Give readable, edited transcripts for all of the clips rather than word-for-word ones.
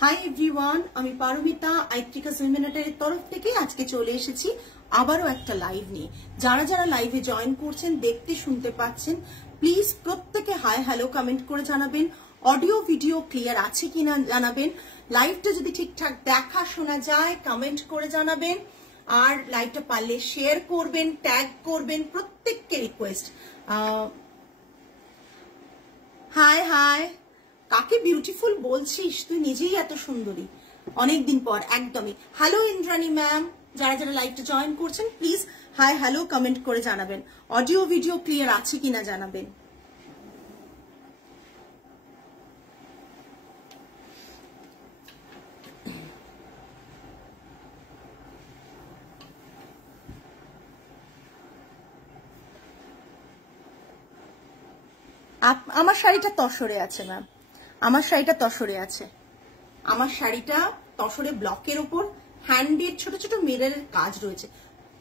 Hi everyone, আমি পারমিতা আইট্রিকাস উইমেনেটের তরফ থেকে আজকে চলে এসেছি আবারও একটা লাইভ নিয়ে। যারা যারা লাইভে জয়েন করছেন, দেখতে শুনতে পাচ্ছেন, প্লিজ প্রত্যেকে হাই হ্যালো কমেন্ট করে জানাবেন। অডিও ভিডিও ক্লিয়ার আছে কিনা জানাবেন। লাইভটা যদি ঠিকঠাক দেখা শোনা যায় কমেন্ট করে জানাবেন। আর লাইভটা পারলে শেয়ার করবেন, ট্যাগ করবেন, প্রত্যেককে রিকোয়েস্ট। হাই হাই, কাকে বিউটিফুল বলছিস? তুই নিজেই এত সুন্দরী। অনেকদিন পর একদমই। হ্যালো ইন্দ্রাণী ম্যাম, যারা যারা লাইভটা জয়েন করছেন প্লিজ হাই হ্যালো কমেন্ট করে জানাবেন। অডিও ভিডিও ক্লিয়ার আছে কিনা জানাবেন। আমার শাড়িটা তসরে আছে ম্যাম, আমার শাড়িটা তসরে আছে। আমার শাড়িটা তসরে ব্লকের উপর হ্যান্ডের ছোট ছোট মিররের কাজ রয়েছে।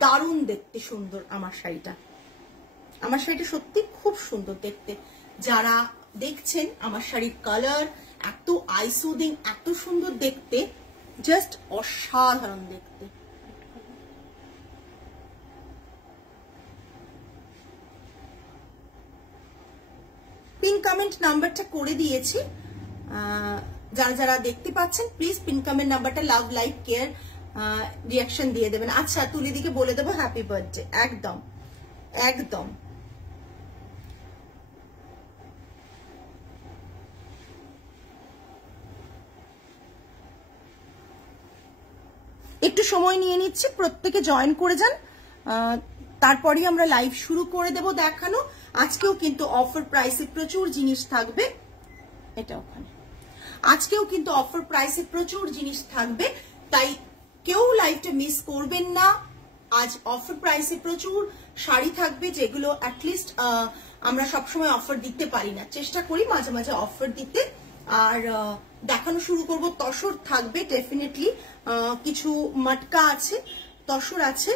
দারুণ দেখতে, সুন্দর আমার শাড়িটা। আমার শাড়িটা সত্যি খুব সুন্দর দেখতে। যারা দেখছেন আমার শাড়ির কালার এত আইসুদিং, এত সুন্দর দেখতে, জাস্ট অসাধারণ দেখতে। পিন কমেন্ট নাম্বারটা করে দিয়েছি। যারা যারা দেখতে পাচ্ছেন প্লিজ পিন কমেন্ট নাম্বারটা লাভ লাইক কেয়ার রিয়াকশন দিয়ে দেবেন। আচ্ছা, তুলিদিকে বলে দেবো হ্যাপি বার্থডে। একদম একদম। একটু সময় নিয়ে নিচ্ছি, প্রত্যেকে জয়েন করে যান, তারপরেই আমরা লাইভ শুরু করে দেব দেখানো। আজকেও কিন্তু অফার প্রাইসে প্রচুর জিনিস থাকবে। এটা ওখানে আজকেও কিন্তু অফার প্রাইসে প্রচুর জিনিস থাকবে, তাই কেউ লাইভটা মিস করবেন না। আজ অফার প্রাইসে প্রচুর শাড়ি থাকবে, যেগুলো অ্যাটলিস্ট আমরা সবসময় অফার দিতে পারি না, চেষ্টা করি মাঝে মাঝে অফার দিতে। আর দেখানো শুরু করব। তসর থাকবে ডেফিনেটলি, কিছু মটকা আছে, তসর আছে।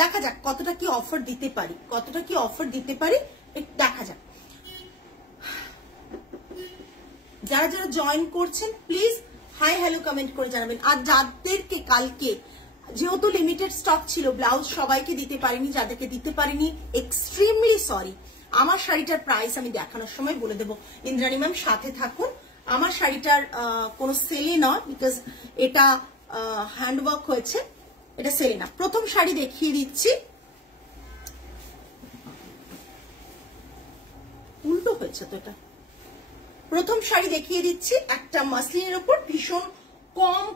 দেখা যাক কতটা কি অফার দিতে পারি, কতটা কি অফার দিতে পারি দেখা যাক। যারা যারা জয়েন করছেন প্লিজ হাই হ্যালো কমেন্ট করে জানাবেন। আর যাদেরকে কালকে যেহেতু লিমিটেড স্টক ছিল, ব্লাউজ সবাইকে দিতে পারিনি, যাদেরকে দিতে পারিনি এক্সট্রিমলি সরি। আমার শাড়িটার প্রাইস আমি দেখানোর সময় বলে দেবো। ইন্দ্রাণী ম্যাম সাথে থাকুন। আমার শাড়িটার কোনো সেলে নয়, বিকজ এটা হ্যান্ডওয়ার্ক হয়েছে, এটা সেলে না। প্রথম শাড়ি দেখিয়ে দিচ্ছি, উল্টো হয়েছে তো এটা। প্রথম শাড়ি দেখিয়ে দিচ্ছি, একটা মাসলিনের উপর ভীষণ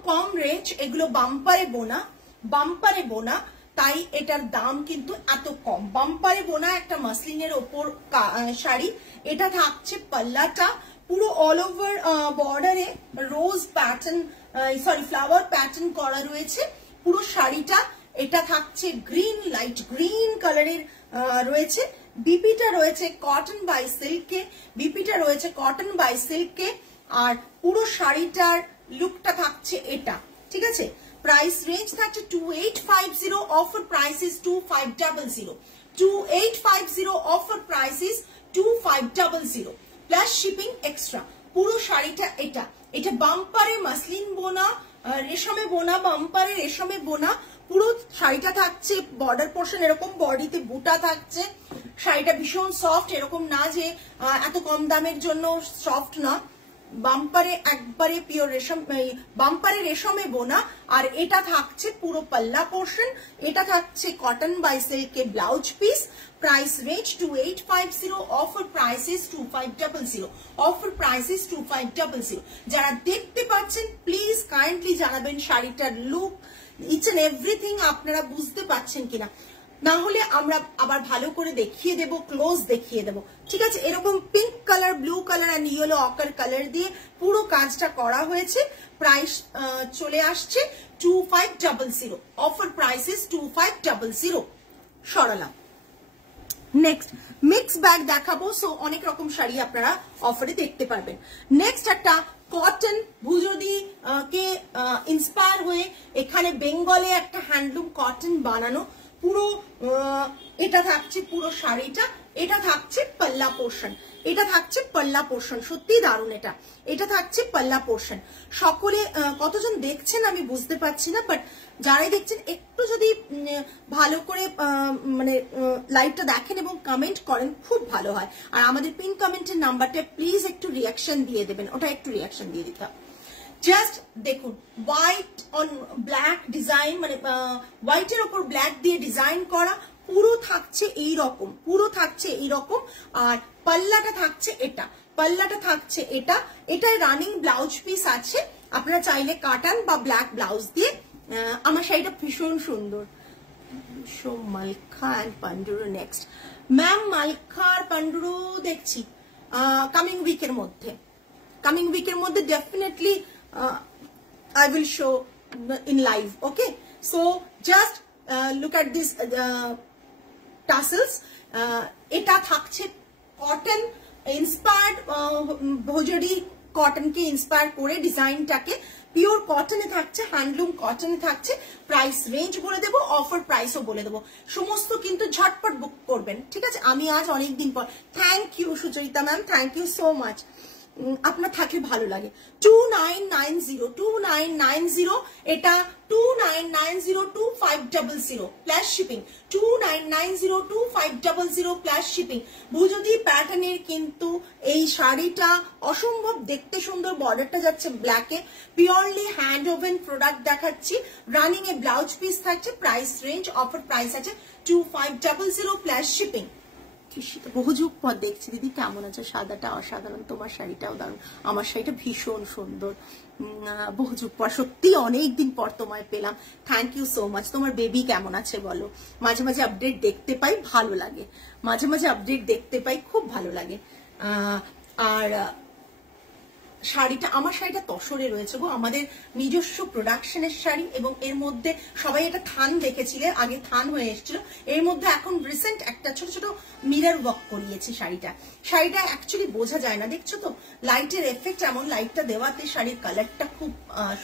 কম রেঞ্জ, এগুলো বাম্পারে বোনা, বাম্পারে বোনা, তাই এটার দাম কিন্তু এত কম। বাম্পারে বোনা একটা মাসলিনের ওপর শাড়ি। এটা থাকছে পাল্লাটা পুরো অল ওভার বর্ডারে রোজ প্যাটার্ন, সরি ফ্লাওয়ার প্যাটার্ন করা রয়েছে পুরো শাড়িটা। এটা থাকছে গ্রিন, লাইট গ্রিন কালারের রয়েছে। বিপিটা রয়েছে কটন বাই সিল্কে, বিপিটা রয়েছে কটন বাই সিল্কে। আর পুরো শাড়িটার লুকটা থাকছে এটা, ঠিক আছে। প্রাইস রেঞ্জ থাকছে 2850, offer price is 2500, 2850, offer price is 2500 plus shipping extra. পুরো শাড়িটা এটা, এটা বাম্পারে মাসলিন বোনা, রেশমে বোনা, বাম্পারে রেশমে বোনা। পুরো শাড়িটা থাকছে বর্ডার পোর্শন এরকম, বডিতে বুটা থাকছে। শাড়িটা ভীষণ সফট, এরকম না যে এত কম দামের জন্য সফট না, বাম্পারে একবারে পিওর রেশম, বাম্পারে রেশমে বোনা। আর এটা থাকছে পুরো পাল্লা পোর্শন, এটা থাকছে কটন বাই সিল্কে blouse piece. Price range 2850, offer price is 2500, offer price is 2500। যারা দেখতে পাচ্ছেন প্লিজ কাইন্ডলি জানাবেন শাড়িটার লুক, ইচ এন্ড এভরিথিং আপনারা বুঝতে পাচ্ছেন কিনা, না হলে আমরা আবার ভালো করে দেখিয়ে দেব, ক্লোজ দেখিয়ে দেব, ঠিক আছে। এরকম pink colour, blue colour and yellow ochre colour দিয়ে পুরো কাজটা করা হয়েছে। প্রাইস চলে আসছে 2500, অফার প্রাইস ইজ 2500। সরালাম। নেক্সট মিক্স ব্যাগ দেখাবো, সো অনেক রকম শাড়ি আপনারা অফারে দেখতে পারবেন। নেক্সট একটা কটন, ভুজদি কে ইন্সপায়ার হয়ে এখানে বেঙ্গলে একটা হ্যান্ডলুম কটন বানানো, পুরো এটা থাকছে পুরো শাড়িটা, এটা থাকছে পাল্লা পোর্শন, এটা থাকছে পাল্লা পোর্শন, সত্যি দারুণ। এটা থাকছে পাল্লা পোর্শন। সকলে কতজন দেখছেন আমি বুঝতে পারছি না, বাট যারাই দেখছেন একটু যদি ভালো করে মানে লাইভটা দেখেন এবং কমেন্ট করেন খুব ভালো হয়। আর আমাদের পিন কমেন্টের নাম্বারটা প্লিজ একটু রিয়াকশন দিয়ে দেবেন, ওটা একটু রিয়াকশন দিয়ে দিতে হবে। জাস্ট দেখুন হোয়াইট অন ব্ল্যাক ডিজাইন, মানে হোয়াইটের ওপর ব্ল্যাক দিয়ে ডিজাইন করা, পুরো থাকছে এই রকম, পুরো থাকছে এই রকম। আর পাল্লাটা থাকছে এটা, পাল্লাটা থাকছে এটা, এটাই রানিং ব্লাউজ পিস আছে। আপনারা চাইলে কাটান বা ব্ল্যাক ব্লাউজ দিয়ে। আমার শাড়িটা ভীষণ সুন্দর। Show Malkha and Ponduru next. Ma'am Malkha আর পান্ডুরু দেখছি কামিং উইকের মধ্যে, কামিং উইকের মধ্যে definitely I will show in live. Okay, so just look at this tassels. এটা থাকছে কটন ইন্সপায়ার্ড, ভোজরি কটন কে ইন্সপায়ার করে ডিজাইনটাকে পিওর কটনে থাকছে, হ্যান্ডলুম কটনে থাকছে। প্রাইস রেঞ্জ বলে দেবো, অফার প্রাইসও বলে দেবো, সমস্ত কিন্তু ঝটপট বুক করবেন, ঠিক আছে। আমি আজ অনেকদিন পর, thank you Sucharita ma'am, thank you so much. আপনার থাকলে ভালো লাগে। 2990 এটা 29902500 প্লাস শিপিং, 29902500 প্লাস শিপিং। ভুজদি প্যাটার্নের কিন্তু এই শাড়িটা অসম্ভব দেখতে সুন্দর, বর্ডারটা যাচ্ছে ব্ল্যাকে, পিওরলি হ্যান্ড ওভেন প্রোডাক্ট দেখাচ্ছি। রানিং এ ব্লাউজ পিস থাকছে, প্রাইস রেঞ্জ অফার প্রাইস আছে 2500 প্লাস শিপিং। বহু যুগ পর দেখছি দিদি, কেমন আছে? সাদাটা অসাধারণ, তোমার শাড়িটাও দারুণ, আমার শাড়িটা ভীষণ সুন্দর। বহু যুগ পর, সত্যি অনেকদিন পর তোমায় পেলাম, থ্যাংক ইউ সো মাচ। তোমার বেবি কেমন আছে বলো? মাঝে মাঝে আপডেট দেখতে পাই, ভালো লাগে, মাঝে মাঝে আপডেট দেখতে পাই, খুব ভালো লাগে। আর শাড়িটা, আমার শাড়িটা তসরে রয়েছে গো, আমাদের নিজস্ব প্রোডাকশনের শাড়ি, এবং এর মধ্যে সবাই এটা থান দেখেছিলে, আগে থান হয়ে এসেছিল, এর মধ্যে এখন রিসেন্ট একটা ছোট ছোট মিরর ওয়ার্ক করিয়েছি শাড়িটা। শাড়িটা অ্যাকচুয়ালি বোঝা যায় না, দেখছো তো লাইটের এফেক্ট এমন, লাইটটা দেওয়াতে শাড়ির কালারটা খুব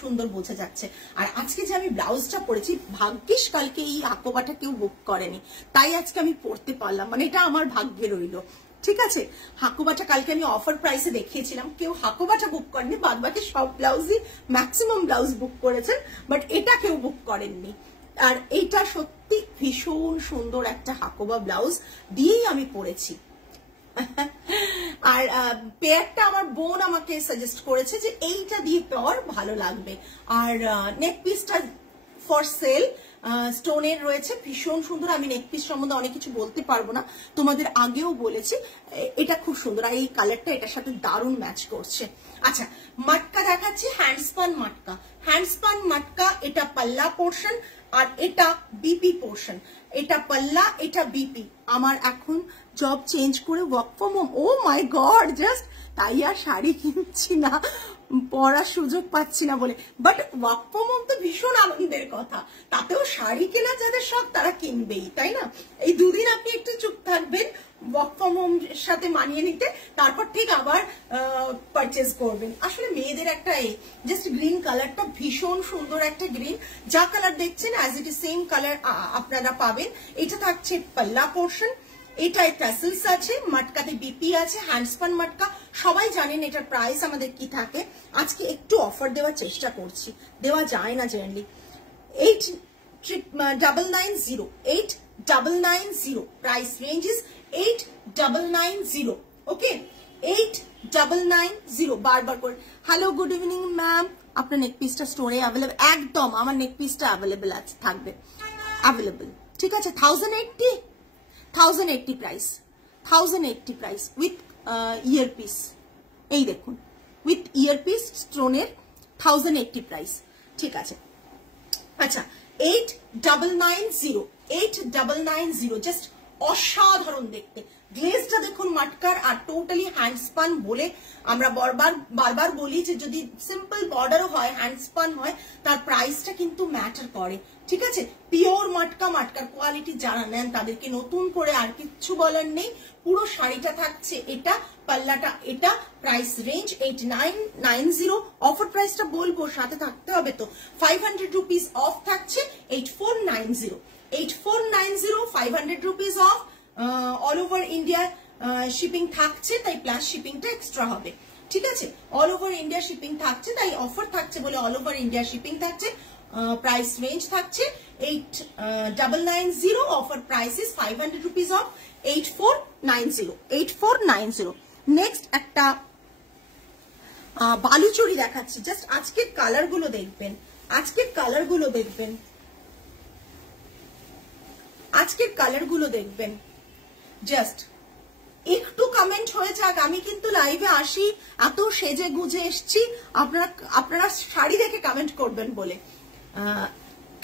সুন্দর বোঝা যাচ্ছে। আর আজকে যে আমি ব্লাউজটা পরেছি, ভাগ্যিস কালকে এই আকোবাটা কেউ বুক করেনি, তাই আজকে আমি পরতে পারলাম, মানে এটা আমার ভাগ্যে রইলো, ঠিক আছে। হাকুবাটা কালকে আমি অফার প্রাইসে দেখিয়েছিলাম, কেউ হাকুবাটা বুক করেনি, বাদ বাকি সব ব্লাউজই ম্যাক্সিমাম ব্লাউজ বুক করেছেন, বাট এটা কেউ বুক করেননি। আর এইটা সত্যি ভীষণ সুন্দর একটা হাকুবা ব্লাউজ দিয়েই আমি পরেছি। আর পেয়ারটা আমার বোন আমাকে সাজেস্ট করেছে যে এইটা দিয়ে পর ভালো লাগবে। আর নেক পিসটা ফর সেল স্টোনের রয়েছে, ভীষণ সুন্দর। আমি নেক পিস সম্বন্ধে অনেক কিছু বলতে পারবো না, তোমাদের আগেও বলেছি, এটা খুব সুন্দর, আর এই কালারটা এটার সাথে দারুণ ম্যাচ করছে। আচ্ছা, মাটকা দেখাচ্ছি, হ্যান্ডস্পান মাটকা, হ্যান্ডস্পান মাটকা, এটা পাল্লা পোর্শন আর এটা বিপি পোর্শন, এটা পাল্লা, এটা বিপি। আমার এখন জব চেঞ্জ করে work from home, oh my God, just তাই আর শাড়ি কিনছি না, পরার সুযোগ পাচ্ছি না বলে, বাট ওয়ার্ক ফ্রম হোম তো ভীষণ আনন্দের কথা, তাতেও শাড়ি কেনা যাদের শখ তারা কিনবেই, তাই না? এই দুদিন আপনি একটু চুপ থাকবেন ওয়ার্ক ফ্রম হোম সাথে মানিয়ে নিতে, তারপর ঠিক আবার পারচেজ করবেন। আসলে মেয়েদের একটা এই জাস্ট গ্রিন কালারটা ভীষণ সুন্দর একটা গ্রিন, যা কালার দেখছেন as it is same colour আপনারা পাবেন। এটা থাকছে পাল্লা পোর্শন, এটায় টাসেলস আছে, মাটকাতে বিপি আছে, হ্যান্ডস্পান মাটকা, সবাই জানেন এটার প্রাইস আমাদের কি থাকে। আজকে একটু অফার দেওয়ার চেষ্টা করছি, দেওয়া যায় না জেনারেলি। 8990 প্রাইস রেঞ্জ ইজ 8990, ওকে 8990। বারবার করে হ্যালো গুড ইভিনিং ম্যাম, আপনার নেক পিসটা স্টোরে অ্যাভেলেবল? একদম, আমার নেক পিসটা অ্যাভেলেবল আছে, থাকবে অ্যাভেলেবল, ঠিক আছে। 1080 প্রাইস, 1080 প্রাইস উইথ ইয়ারপিস, এই দেখুন উইথ ইয়ারপিস স্টোনের 1080 প্রাইস, ঠিক আছে। আচ্ছা, 8990 জাস্ট অসাধারণ দেখতে। গ্লেজটা দেখুন মাটকার, আর টোটালি হ্যান্ডস্পান বলে আমরা বারবার বলি যে যদি সিম্পল বর্ডারও হয়, হ্যান্ডস্পান হয়, তার প্রাইসটা কিন্তু ম্যাটার করে, ঠিক আছে। পিওর মাটকা, মাটকার কোয়ালিটি যারা নেন তাদেরকে নতুন করে আর কিচ্ছু বলার নেই। পুরো শাড়িটা থাকছে এটা পাল্লাটা এটা, প্রাইস রেঞ্জ 8990, অফার প্রাইসটা বলবো সাথে থাকতে হবে তো, 500 রুপিস অফ থাকছে, 8490, 8490, 500 rupees of, all over India shipping থাকছে, তাই প্লাস শিপিংটা এক্সট্রা হবে, ঠিক আছে? অল ওভার ইন্ডিয়া শিপিং থাকছে, তাই অফার থাকছে বলে অল ওভার ইন্ডিয়া শিপিং থাকছে, প্রাইস রেঞ্জ থাকছে 8990, offer price is 500 rupees of 8490, 8490। Next একটা বালুচরি দেখাচ্ছি, জাস্ট আজকের কালার গুলো দেখবেন, আজকের কালার গুলো দেখবেন, আজকের কালার গুলো দেখবেন, জাস্ট একটু কমেন্ট হয়ে যাক। আমি কিন্তু লাইভে আসি এত সেজে গুজে এসছি, আপনারা শাড়ি দেখে কমেন্ট করবেন বলে।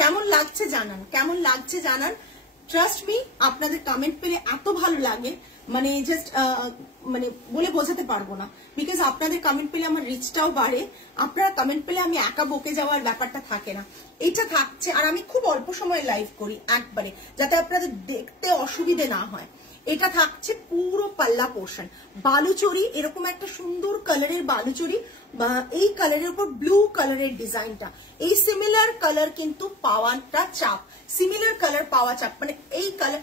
কেমন লাগছে জানান, কেমন লাগছে জানান। ট্রাস্ট মি, আপনাদের কমেন্ট পেলে এত ভালো লাগে, মানে জাস্ট মানে বলে বোঝাতে পারবো না, বিকজ আপনাদের কমেন্ট পেলে আমার রিচটাও বাড়ে, আপনারা কমেন্ট পেলে আমি একা বকে যাওয়ার ব্যাপারটা থাকে না। এটা থাকছে, আর আমি খুব অল্প সময় লাইভ করি একবারে, যাতে আপনাদের দেখতে অসুবিধে না হয়। এটা থাকছে পুরো পাল্লা পোর্শন, বালুচরি, এরকম একটা সুন্দর কালারের বালুচরি, বা এই কালারের উপর ব্লু কালারের ডিজাইনটা, এই সিমিলার কালার কিন্তু পাওয়াটা চাপ, সিমিলার কালার পাওয়া চাপ, মানে এই colour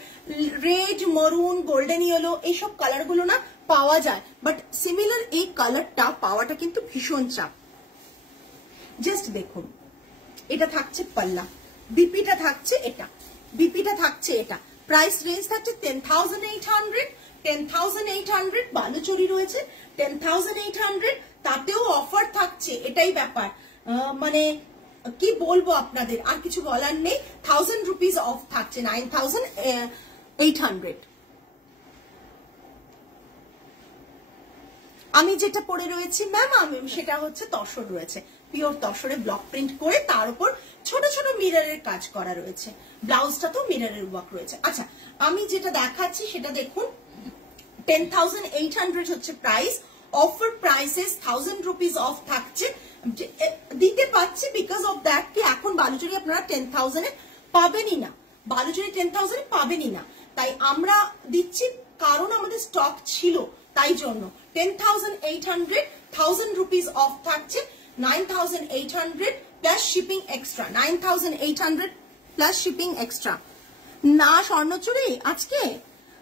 red, maroon, golden yellow এইসব কালার গুলো না পাওয়া যায়, বাট সিমিলার এই কালারটা পাওয়াটা কিন্তু ভীষণ চাপ। জাস্ট দেখুন, এটা থাকছে পাল্লা, বিপিটা থাকছে এটা, বিপিটা থাকছে এটা, প্রাইস রেঞ্জ থাকছে 10,800, 10,800, বালুচরি রয়েছে 10,800, তাতেও অফার থাকছে, এটাই ব্যাপার। মানে কি বলবো আপনাদের, আর কিছু বলার নেই। 1000 রুপিস অফ থাকছে, 9,800। আমি যেটা পরে রয়েছি ম্যাম, আমি সেটা হচ্ছে তসর রয়েছে, পিওর তসরে ব্লক প্রিন্ট করে তার উপর ছোট ছোট মিররের কাজ করা রয়েছে, ব্লাউজটা তো মিররের ওয়ার্ক রয়েছে। আচ্ছা, আমি যেটা দেখাচ্ছি সেটা দেখুন, 10,800 হচ্ছে price, offer prices 1000 rupees off থাকছে, দিতে পাচ্ছি বিকজ অফ দ্যাট কি এখন বালুচরি আপনারা 10,000 এ পাবেনই না, বালুচরি 10,000 এ পাবেনই না, তাই আমরা দিচ্ছি কারণ আমাদের স্টক ছিল, তাই জন্য 10,800, 1000 রুপিস অফ থাকছে, 9,800 plus shipping extra, 9,800 plus shipping extra. না স্বর্ণচুরি আজকে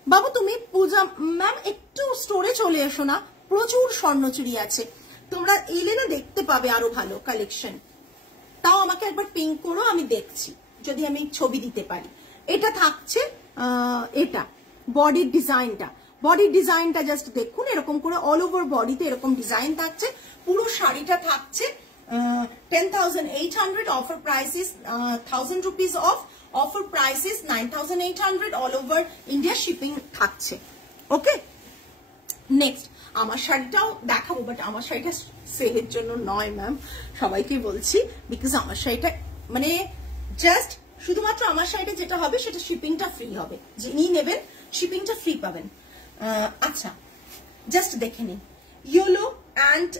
বাবু তুমি পূজা ম্যাম একটু স্টোরে চলে এসো না, প্রচুর স্বর্ণচুরি আছে, তোমরা এলে না দেখতে পাবে আরো ভালো কালেকশন। তাও আমাকে একবার পিং করো, আমি দেখছি যদি আমি ছবি দিতে পারি। এটা থাকছে এটা বডির ডিজাইনটা, বডির ডিজাইনটা জাস্ট দেখুন, এরকম করে অল ওভার বডিতে এরকম ডিজাইন থাকছে, পুরো শাড়িটা থাকছে 10,800, offer price is 1000 rupees off, offer price is 9,800, all over India shipping থাকছে। ওকে, নেক্সট আমার শাড়িটাও দেখাবো, বাট আমার শাড়িটা সেলের জন্য নয় ম্যাম, সবাইকে বলছি, বিকজ আমার শাড়িটা মানে জাস্ট শুধুমাত্র আমার শাড়িটা যেটা হবে সেটা শিপিংটা ফ্রি হবে, যিনি নেবেন শিপিংটা ফ্রি পাবেন। আচ্ছা, জাস্ট দেখে নিন, ইয়েলো অ্যান্ড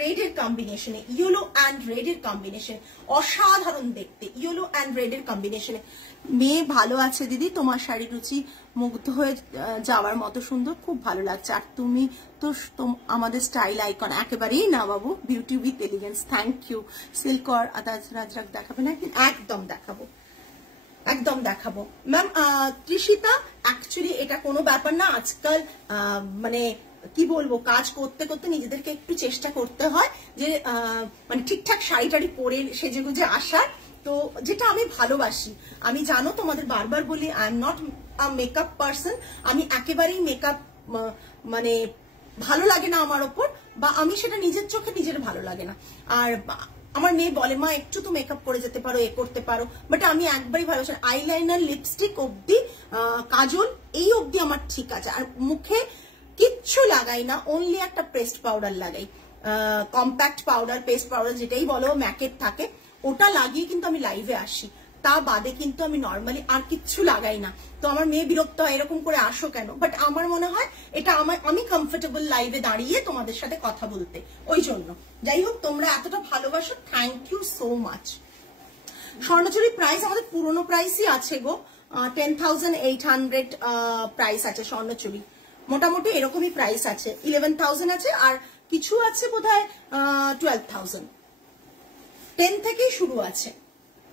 রেড এর কম্বিনেশনে, ইয়েলো অ্যান্ড রেড এর কম্বিনেশনে অসাধারণ দেখতে, ইয়েলো অ্যান্ড রেড এর কম্বিনেশনে। মেয়ে ভালো আছে দিদি, তোমার শাড়ি রুচি মুগ্ধ হয়ে যাওয়ার মতো সুন্দর, খুব ভালো লাগছে, আর তুমি তো আমাদের স্টাইল আইকন। একেবারেই না বাবু, beauty with elegance, thank you. Silk আর রাজরাক দেখাবেন একদিন? একদম দেখাবো, একদম দেখাবো ম্যাম। তৃষিতা, অ্যাকচুয়ালি এটা কোনো ব্যাপার না, আজকাল মানে কি বলবো, কাজ করতে করতে নিজেদেরকে একটু চেষ্টা করতে হয় যে মানে ঠিকঠাক শাড়ি টাড়ি পরে সেজে গুজে আসার, তো যেটা আমি ভালোবাসি। আমি জানো তোমাদের বারবার বলি, I am not a makeup person, আমি একেবারেই মেকআপ মানে ভালো লাগে না আমার ওপর, বা আমি সেটা নিজের চোখে নিজের ভালো লাগে না। আর আমার মেয়ে বলে মা একটু তো মেকআপ করে যেতে পারো, এ করতে পারো, বাট আমি একবারই ভালোবাসি, আইলাইনার, লিপস্টিক অব্দি, কাজল এই অব্দি আমার ঠিক আছে, আর মুখে কিচ্ছু লাগাই না, অনলি একটা পেস্ট পাউডার লাগাই, কম্প্যাক্ট পাউডার, পেস্ট পাউডার যেটাই বলো, ম্যাকেট থাকে, ওটা লাগিয়ে কিন্তু আমি লাইভে আসি, তা বাদে কিন্তু আমি নর্মালি আর কিচ্ছু লাগাই না। তো আমার মেয়ে বিরক্ত হয় এরকম করে আসো কেন, বাট আমার মনে হয় এটা আমি কমফোর্টেবল লাইভে দাঁড়িয়ে তোমাদের সাথে কথা বলতে, ওই জন্য। যাই হোক, তোমরা এতটা ভালোবাসো, থ্যাংক ইউ সো মাচ। স্বর্ণচুরির প্রাইস আমাদের পুরনো প্রাইসই আছে গো, 10,800 প্রাইস আছে স্বর্ণচুরি, মোটামুটি এরকমই প্রাইস আছে, 11,000 আছে, আর কিছু আছে বোধহয় 12,000, 10 থেকেই শুরু আছে।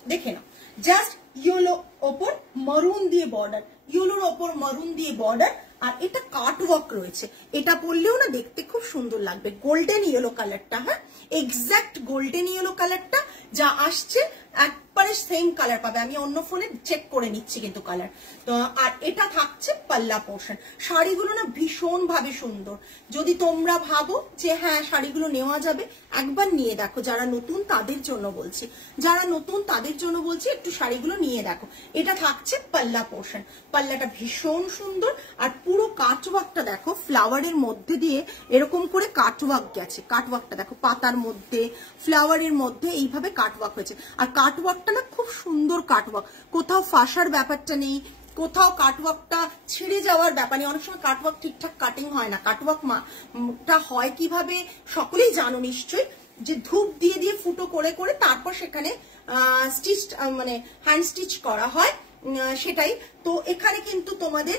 দেখে নাও, জাস্ট ইয়েলো ওপর মারুন দিয়ে বর্ডার, ইয়েলোর ওপর মারুন দিয়ে বর্ডার, আর এটা কাটওয়ার্ক রয়েছে। এটা পরলেও না দেখতে খুব সুন্দর লাগবে। গোল্ডেন ইয়েলো কালারটা, হ্যাঁ এক্সাক্ট গোল্ডেন ইয়েলো কালারটা যা আসছে একবারে সেম কালার পাবে। আমি অন্য ফোনে চেক করে নিচ্ছি কিন্তু কালার। তো আর এটা থাকছে পাল্লা পোর্শন। শাড়িগুলো না ভীষণ ভাবে সুন্দর। যদি তোমরা ভাবো যে হ্যাঁ শাড়িগুলো নেওয়া যাবে, একবার নিয়ে দেখো। যারা নতুন তাদের জন্য বলছি, যারা নতুন তাদের জন্য বলছি একটু শাড়িগুলো নিয়ে দেখো। এটা থাকছে পাল্লা পোর্শন। পাল্লাটা ভীষণ সুন্দর, আর পুরো কাটওয়ার্কটা দেখো, ফ্লাওয়ারের মধ্যে দিয়ে এরকম করে কাটওয়ার্ক গেছে। কাটওয়ার্কটা দেখো, পাতার মধ্যে ফ্লাওয়ারের মধ্যে এইভাবে কাটওয়ার্ক হয়েছে। আর কাটওয়ার্কটা না খুব সুন্দর কাটওয়ার্ক, কোথাও ফাঁসার ব্যাপারটা নেই, কোথাও কাটওয়ার্কটা ছিঁড়ে যাওয়ার ব্যাপার নেই। অনেক সময় কাটওয়ার্ক ঠিকঠাক কাটিং হয় না। কাটওয়ার্কটা হয় কিভাবে সকলেই জানো নিশ্চয়ই, যে ধূপ দিয়ে দিয়ে ফুটো করে করে তারপর সেখানে স্টিচ মানে হ্যান্ড স্টিচ করা হয়, সেটাই। তো এখানে কিন্তু তোমাদের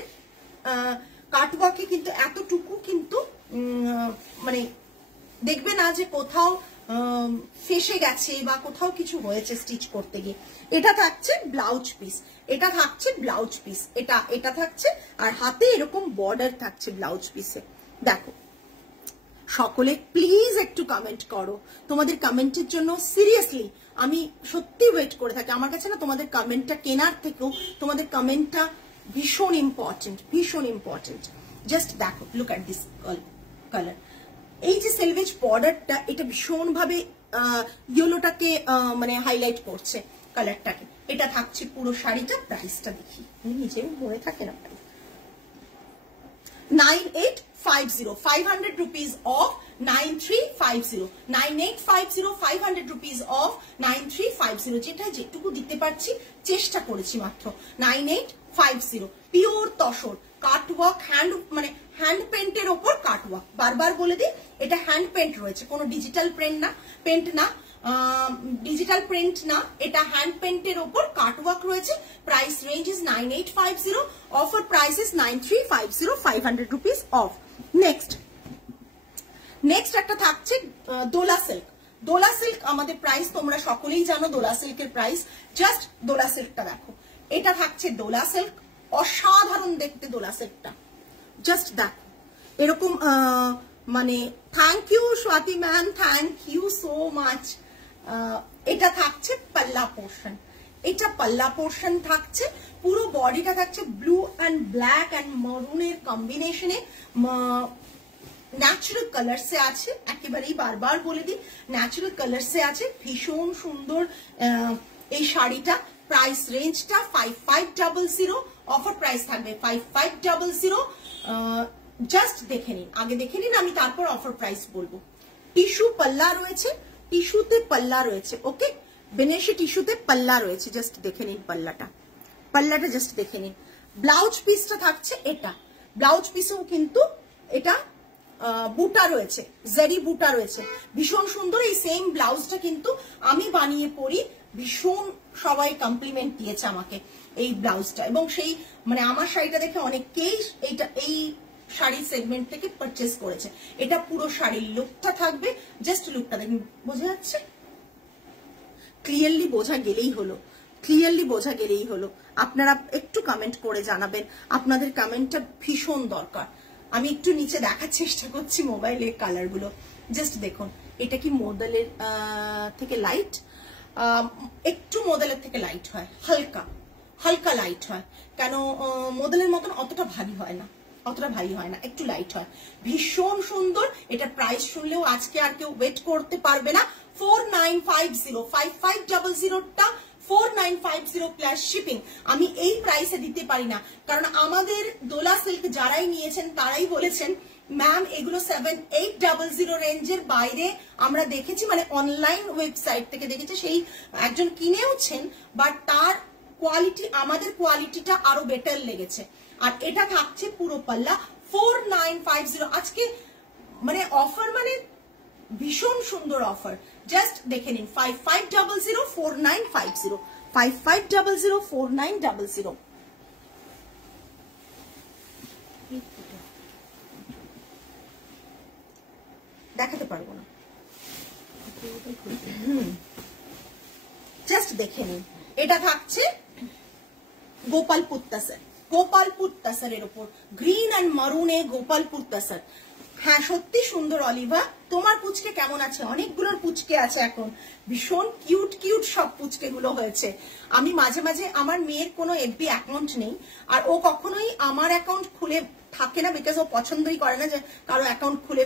কাটওয়ার্কে কিন্তু এতটুকু কিন্তু মানে দেখবে না যে কোথাও ফেসে গেছে বা কোথাও কিছু হয়েছে স্টিচ করতে গিয়ে। এটা থাকছে ব্লাউজ পিস, এটা থাকছে ব্লাউজ পিস, এটা থাকছে, আর হাতে এরকম বর্ডার থাকছে ব্লাউজ পিসে। দেখো সকলে প্লিজ একটু কমেন্ট করো। তোমাদের কমেন্টের জন্য সিরিয়াসলি আমি সত্যি ওয়েট করে থাকি। আমার কাছে না তোমাদের কমেন্টটা কেনার থেকেও তোমাদের কমেন্টটা ভীষণ ইম্পর্টেন্ট, ভীষণ ইম্পর্টেন্ট। জাস্ট দেখো, লুক অ্যাট দিস কালার। এই যে সেলভেজ বর্ডারটা, এটা ভীষণ ভাবে ইয়েলোটাকে মানে হাইলাইট করছে কালারটাকে। এটা থাকছে পুরো শাড়িটা। প্রাইসটা দেখি, নিজেও মনে থাকে না। 9850, 500 rupees off 9350, 9850, 500 rupees off 9350, যেটা যেটুকু দিতে পারছি চেষ্টা করেছি মাত্র। 9850 পিওর তসর কাটওয়ার্ক, হ্যান্ড মানে হ্যান্ড পেন্টের ওপর কাটওয়ার্ক। বারবার বলে দিই, এটা হ্যান্ড পেন্ট রয়েছে, কোনো ডিজিটাল পেন্ট না, ডিজিটাল প্রিন্ট না, এটা হ্যান্ড পেন্টের ওপর কাটওয়ার্ক রয়েছে। Price range is 9850, offer price is 9350, 500 rupees of. Next একটা থাকছে দোলা সিল্ক। দোলা সিল্ক আমাদের প্রাইস তোমরা সকলেই জানো, দোলা সিল্কের প্রাইস। জাস্ট দোলা সিল্কটা দেখো, এটা থাকছে দোলা সিল্ক। অসাধারণ দেখতে দোলা সিল্কটা, জাস্ট দেখো এরকম। মানে thank you Swati ma'am, thank you so much. এটা থাকছে পাল্লা পোর্শন, এটা পাল্লা পোর্শন থাকছে। পুরো বডিটা থাকছে ব্লু অ্যান্ড ব্ল্যাক অ্যান্ড মরুনের কম্বিনেশনে, ন্যাচারাল কালার সে আছে। একেবারেই বারবার বলে দিই, ন্যাচারাল কালার সে আছে, ভীষণ সুন্দর এই শাড়িটা। প্রাইস রেঞ্জটা 5500, অফার প্রাইস থাকবে 5500। জাস্ট দেখে নিন, আগে দেখে নিন, আমি তারপর অফার প্রাইস বলবো। টিস্যু পাল্লা রয়েছে, টিস্যুতে পাল্লা রয়েছে, ওকে বেনেশি টিস্যুতে পাল্লা রয়েছে। জাস্ট দেখে নিন পাল্লাটা জাস্ট দেখে নিন। ব্লাউজ পিসটা থাকছে এটা, ব্লাউজ পিসেও কিন্তু এটা বুটা রয়েছে, জারি বুটা রয়েছে, ভীষণ সুন্দর। এই সেম ব্লাউজটা কিন্তু আমি বানিয়ে পরি, ভীষণ সবাই কমপ্লিমেন্ট দিয়েছে আমাকে এই ব্লাউজটা। এবং সেই মানে আমার শাড়িটা দেখে অনেকেই এই শাড়ির সেগমেন্ট থেকে পারচেস করেছে। এটা পুরো শাড়ির লুকটা থাকবে, জাস্ট লুকটা দেখুন, বোঝা যাচ্ছে? ক্লিয়ারলি বোঝা গেলেই হলো, ক্লিয়ারলি বোঝা গেলেই হলো। আপনারা একটু কমেন্ট করে জানাবেন, আপনাদের কমেন্টটা ভীষণ দরকার। আমি একটু নিচে দেখার চেষ্টা করছি মোবাইলের কালারগুলো। জাস্ট দেখুন, এটা কি মোডেলের থেকে লাইট, একটু মোডেলের থেকে লাইট হয়, হালকা হালকা লাইট হয়। কেন মোডেলের মতন অতটা ভারী হয় না, অতটা ভারী হয় না, একটু লাইট হয়, ভীষণ সুন্দর। এটা প্রাইস শুনলেও আজকে আর কেউ ওয়েট করতে পারবে না। 4950, 5500টা 4950 প্লাস শিপিং। আমি এই প্রাইসে দিতে পারি না, কারণ আমাদের দোলা সিল্ক যারাই নিয়েছেন তারাই বলেছেন ম্যাম এগুলো 7800 রেঞ্জের বাইরে আমরা দেখেছি, মানে অনলাইন ওয়েবসাইট থেকে দেখেছি, সেই একজন কিনেওছেন, বাট তার কোয়ালিটি আমাদের কোয়ালিটিটা আরো বেটার লেগেছে। আর এটা থাকছে পুরো পাল্লা 4950। আজকে মানে অফার মানে ভীষণ সুন্দর অফার, জাস্ট দেখে নিন। 5500 4950, 5500 4900। জাস্ট দেখে নিন, এটা থাকছে গোপালপুর তাসার, গোপালপুর তাসারের উপর গ্রিন অ্যান্ড মারুনে গোপালপুর তাসার। হ্যাঁ সত্যি সুন্দর অলিভা। তোমার পুচকে কেমন আছে? অনেকগুলোর পুচকে আছে এখন, ভীষণ কিউট কিউট সব পুচকে গুলো হয়েছে। আমি মাঝে মাঝে, আমার মেয়ের কোনো এফবি অ্যাকাউন্ট নেই, আর ও কখনোই আমার অ্যাকাউন্ট খুলে থাকে না, বিকজ ও পছন্দই করে না যে কারো অ্যাকাউন্ট খুলে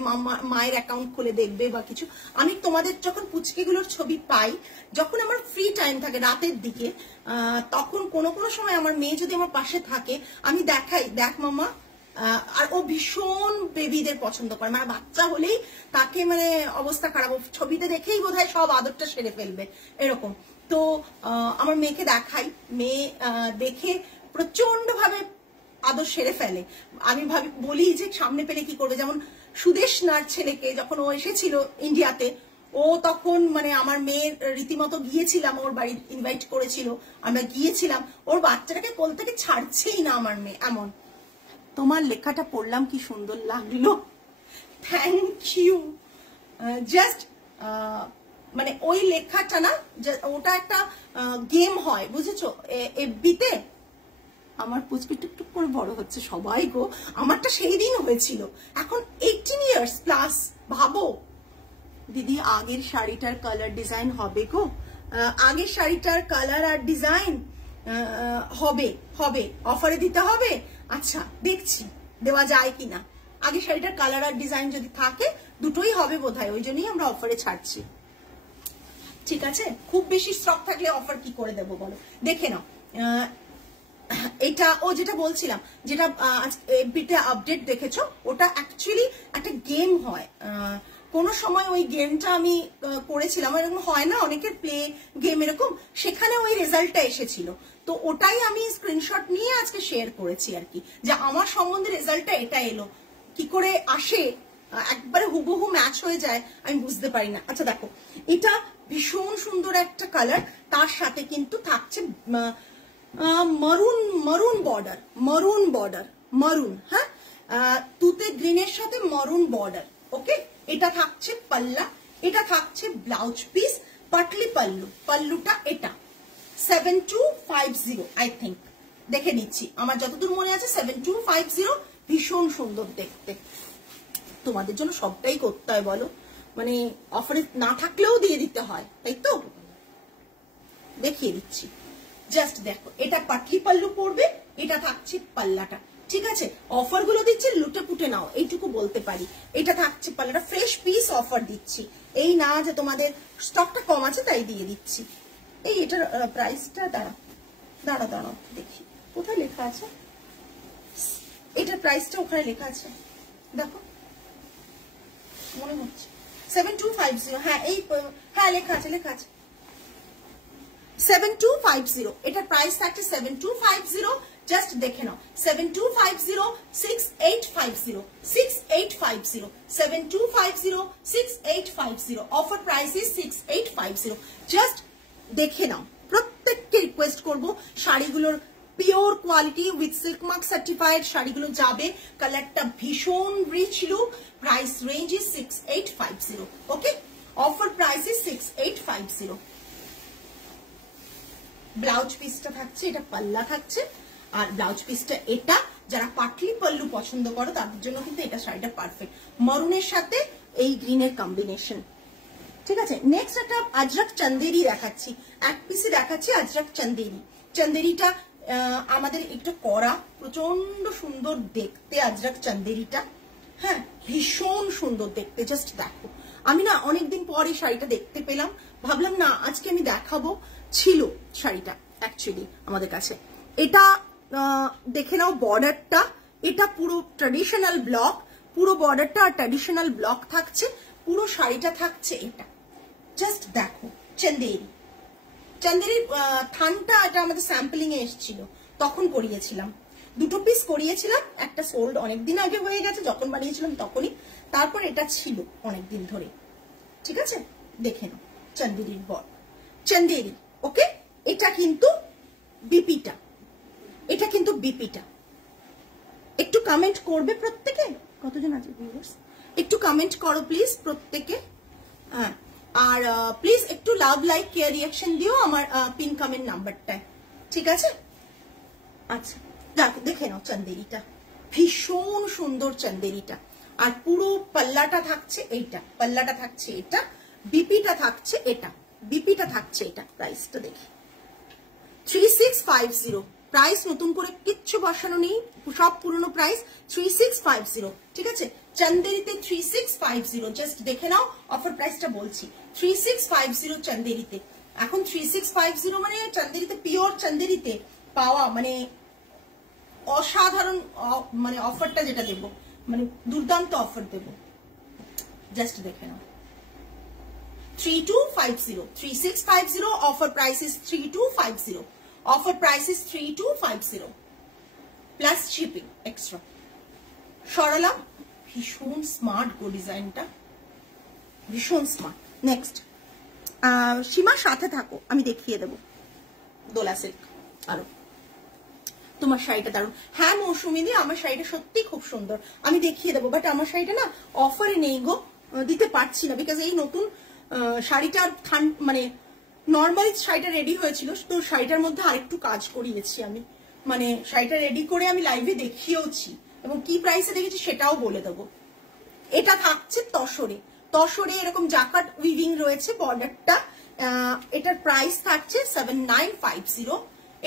মায়ের অ্যাকাউন্ট খুলে দেখবে বা কিছু। আমি তোমাদের যখন পুচকেগুলোর ছবি পাই, যখন আমার ফ্রি টাইম থাকে রাতের দিকে, তখন কোনো কোনো সময় আমার মেয়ে যদি আমার পাশে থাকে, আমি দেখাই, দেখ মামা। আর ও ভীষণ বেবিদের পছন্দ করে, মানে বাচ্চা হলেই তাকে মানে অবস্থা খারাপ, ছবিতে দেখেই বোধহয় সব আদরটা সেরে ফেলবে এরকম। তো আমার মেয়েকে দেখাই, মেয়ে দেখে প্রচন্ড ভাবে আদর সেরে ফেলে। আমি বলি যে সামনে পেলে কি করবে, যেমন সুদেশ নার ছেলেকে যখন ও এসেছিল ইন্ডিয়াতে, ও তখন মানে আমার মেয়ের রীতিমতো গিয়েছিলাম, ওর বাড়ি ইনভাইট করেছিল, আমরা গিয়েছিলাম, ওর বাচ্চাটাকে কোল থেকে ছাড়ছেই না আমার মেয়ে এমন। তোমার লেখাটা পড়লাম, কি সুন্দর লাগলো, থ্যাংক ইউ। জাস্ট মানে ওই লেখাটা না, ওটা একটা গেম হয় বুঝেছো এফবিতে। আমার পুচকি টুকটুক করে বড় হচ্ছে সবাই গো, আমারটা সেই দিন হয়েছিল, এখন 18 ইয়ার্স প্লাস। ভাবো দিদি, আগের শাড়িটার কালার ডিজাইন হবে গো, আগের শাড়িটার কালার আর ডিজাইন হবে, হবে অফারে দিতে হবে। আচ্ছা দেখছি দেওয়া যায় কিনা, আগের শাড়িটার কালার আর ডিজাইন যদি থাকে দুটোই হবে বোধহয়, ওই জন্যই আমরা অফারে ছাড়ছি। ঠিক আছে, খুব বেশি স্টক থাকলে অফার কি করে দেবো বলো, দেখে নাও। এটা ও যেটা বলছিলাম, যেটা এফবিতে আপডেট দেখেছো, ওটা অ্যাকচুয়ালি একটা গেম হয়। কোন সময় ওই গেমটা আমি করেছিলাম, এরকম হয় না অনেকের প্লে গেম এরকম, সেখানে ওই রেজাল্টটা এসেছিল, তো ওটাই আমি স্ক্রিনশট নিয়ে আজকে শেয়ার করেছি আর কি, যে আমার সম্বন্ধে রেজাল্টটা এটা এলো। কি করে আসে, একবারে হুবহু ম্যাচ হয়ে যায় আমি বুঝতে পারি না। আচ্ছা দেখো, এটা ভীষণ সুন্দর একটা কালার, তার সাথে কিন্তু থাকছে মারুন, মারুন বর্ডার, মারুন বর্ডার, মারুন, হ্যাঁ তুতে গ্রিনের সাথে মারুন বর্ডার। ওকে, এটা থাকছে পাল্লা, এটা থাকছে ব্লাউজ পিস, পাটলি পাল্লু, পাল্লুটা এটা 7250 আই থিঙ্ক, দেখে নিচ্ছি, আমার যতদূর মনে আছে 7250। ভীষণ সুন্দর দেখতে, তোমাদের জন্য সবটাই করতে হয় বলো, মানে অফারে না থাকলেও দিয়ে দিতে হয়, তাই তো। দেখিয়ে দিচ্ছি, জাস্ট দেখো, এটা পাটলি পাল্লু পড়বে, এটা থাকছে পাল্লাটা। ঠিক আছে, অফার গুলো দিচ্ছে, লুটে পুটে নাও, এইটুকু বলতে পারি। এটা থাকছে পাল্লাটা, ফ্রেশ পিস অফার দিচ্ছি, এই না যে তোমাদের স্টকটা কম আছে তাই দিয়ে দিচ্ছি। এই এটার প্রাইসটা দাঁড়া দাঁড়া দাঁড়াও দেখি কোথায় লেখা আছে, এটার প্রাইসটা ওখানে লেখা আছে দেখো, মনে হচ্ছে 7250। হ্যাঁ এই, হ্যাঁ লেখা আছে, লেখা আছে 7250, এটার প্রাইস থাকছে 7250। জাস্ট দেখে নাও, 7250, 6850, 6850, 7250, 6850, অফার প্রাইস ইজ 6850। জাস্ট দেখে নাও, প্রত্যেককে রিকোয়েস্ট করবো, শাড়িগুলোর pure quality with silk mark certified শাড়িগুলো যাবে, কালারটা ভীষণ rich look, price range is 6850। Okay, offer price is 6850। Blouse পিসটা থাকছে, এটা পাল্লা থাকছে, আর ব্লাউজ পিসটা এটা, যারা পাটলি পাল্লু পছন্দ করো তাদের জন্য কিন্তু এটা শাড়িটা পারফেক্ট, মরুনের সাথে এই গ্রিনের কম্বিনেশন। ঠিক আছে, নেক্সট একটা আজরাক চন্দেরি দেখাচ্ছি, এক পিসে দেখাচ্ছি আজরাক চন্দেরি। চন্দেরিটা আমাদের একটু করা, প্রচন্ড সুন্দর দেখতে আজরাক চন্দেরিটা, হ্যাঁ ভীষণ সুন্দর দেখতে। জাস্ট দেখো, আমি না অনেকদিন পরে শাড়িটা দেখতে পেলাম, ভাবলাম না আজকে আমি দেখাবো, ছিল শাড়িটা অ্যাকচুয়ালি আমাদের কাছে। এটা দেখে নাও, বর্ডারটা এটা পুরো ট্র্যাডিশনাল ব্লক, পুরো বর্ডারটা আর ট্র্যাডিশনাল ব্লক থাকছে, পুরো শাড়িটা থাকছে এটা। জাস্ট দেখো, চন্দেরি, চন্দেরির থানটা এটা আমাদের স্যাম্পলিং এ এসেছিল, তখন করিয়েছিলাম, দুটো পিস করিয়েছিলাম, একটা সোল্ড অনেকদিন আগে হয়ে গেছে, যখন বানিয়েছিলাম তখনই, তারপর এটা ছিল অনেকদিন ধরে। ঠিক আছে, দেখে নাও চন্দেরির বর, চন্দেরি। ওকে, এটা কিন্তু বিপিটা, এটা কিন্তু বিপিটা। একটু কমেন্ট করবে প্রত্যেকে, কতজন আছে ভিউয়ার্স, একটু কমেন্ট করো প্লিজ প্রত্যেকে। হ্যাঁ, আর প্লিজ একটু লাভ লাইক কেয়ার রিয়াকশন দিও আমার পিন কমেন্ট নাম্বারটায়, ঠিক আছে? আচ্ছা দেখে নাও চান্দেরিটা, ভীষণ সুন্দর চান্দেরিটা। আর পুরো পাল্লাটা থাকছে এইটা, পাল্লাটা থাকছে এটা, বিপিটা থাকছে এটা, বিপিটা থাকছে এটা। প্রাইসটা দেখি 3650, প্রাইস নতুন করে কিচ্ছু বসানো নেই, সব পুরনো প্রাইস 3650, ঠিক আছে? চান্দেরিতে 3650, জাস্ট দেখে নাও, অফার প্রাইসটা বলছি 3650 চান্দেরিতে। এখন 3650 মানে চান্দেরিতে, পিওর চান্দেরিতে পাওয়া মানে অসাধারণ, মানে অফারটা যেটা দেবো, মানে দুর্দান্ত অফার দেবো, জাস্ট দেখে নাও 3250, 3650, offer price is 3250, offer price is 3250 plus shipping extra। Sarala ভীষণ স্মার্ট গো, ডিজাইনটা ভীষণ স্মার্ট। নেক্সট সীমার সাথে থাকো, আমি দেখিয়ে দেবো দোলা সিল্ক। আরো তোমার শাড়িটা দারুণ। হ্যাঁ মৌসুমিদি, আমার শাড়িটা সত্যি খুব সুন্দর, আমি দেখিয়ে দেবো, বাট আমার শাড়িটা না অফারে নেই গো, দিতে পারছি না, বিকজ এই নতুন শাড়িটার মানে নর্মালি শাড়িটা রেডি হয়েছিল, তো শাড়িটার মধ্যে আরেকটু কাজ করিয়েছি আমি, মানে শাড়িটা রেডি করে আমি লাইভে দেখিয়েওছি, এবং কি প্রাইসে দেখেছি সেটাও বলে দেবো। এটা থাকছে তসরে, তসরে এরকম জাকাট উইভিং রয়েছে বর্ডারটা, এটার প্রাইস থাকছে 7950,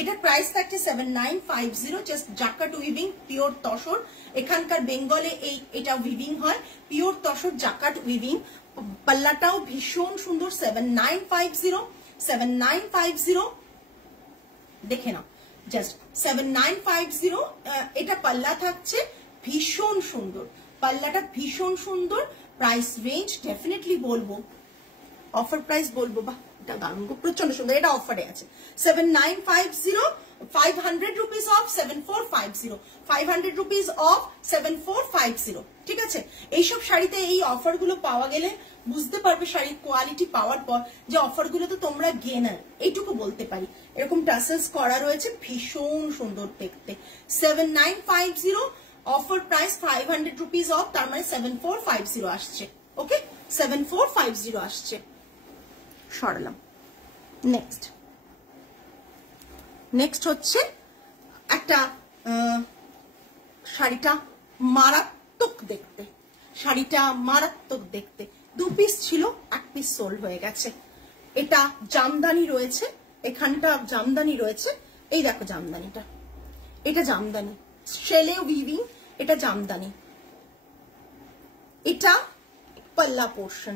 এটার প্রাইস থাকছে 7950, জাস্ট জাকাট উইভিং, পিওর তসর, এখানকার বেঙ্গলে এটা উইভিং হয়, পিওর তসর জাকাট উইভিং। পাল্লাটাও ভীষণ সুন্দর, 7950, 7950, দেখে নাও জাস্ট 7950, এটা পাল্লা থাকছে, ভীষণ সুন্দর পাল্লাটা, ভীষণ সুন্দর। প্রাইস রেঞ্জ ডেফিনেটলি বলবো, অফার প্রাইস বলবো, বা এটা দারুণ, প্রচন্ড সুন্দর, এটা অফারে আছে 7950, 500 rupees off 7450, 500 rupees off 7450, ঠিক আছে? এইসব শাড়িতে এই অফার গুলো পাওয়া গেলে বুঝতে পারবে শাড়ির কোয়ালিটি পাওয়ার পর যে অফার গুলো তো তোমরা গেনার, এইটুকু বলতে পারি। এরকম টাসেলস করা রয়েছে, ভীষণ সুন্দর দেখতে। 7950, অফার প্রাইস 500 rupees off, তার মানে 7450 আসছে। ওকে, 7450 আসছে। সরালাম। নেক্সট হচ্ছে একটা শাড়িটা মারাত্মক দেখতে, শাড়িটা মারাত্মক দেখতে, 2 পিস ছিল, 1 পিস সোল্ড হয়ে গেছে। এটা জামদানি রয়েছে, এখানটা জামদানি রয়েছে, এই দেখো জামদানিটা, এটা জামদানি, শেলে উইভিং, এটা জামদানি, এটা পাল্লা পোর্শন,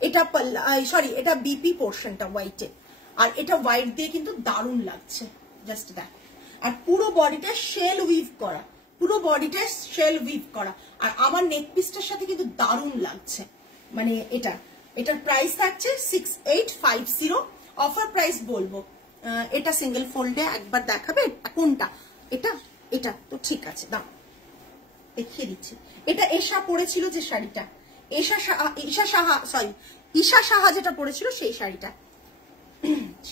এটা পাল্লা, সরি এটা বিপি পোর্শনটা হোয়াইটে, আর এটা হোয়াইট দিয়ে কিন্তু দারুণ লাগছে, জাস্ট দেখো। আর পুরো বডিটা শেল উইভ করা, পুরো বডিটা শেল উইভ করা, আর আমার নেক পিসটার সাথে কিন্তু দারুণ লাগছে। মানে এটার প্রাইস থাকছে 6850, অফার প্রাইস বলবো। এটা সিঙ্গেল ফোল্ডে একবার দেখাবে কোনটা, এটা তো ঠিক আছে, দাও দেখিয়ে দিচ্ছি। এটা এশা পরেছিল যে শাড়িটা, ঈশা সাহা যেটা পরেছিল সেই শাড়িটা,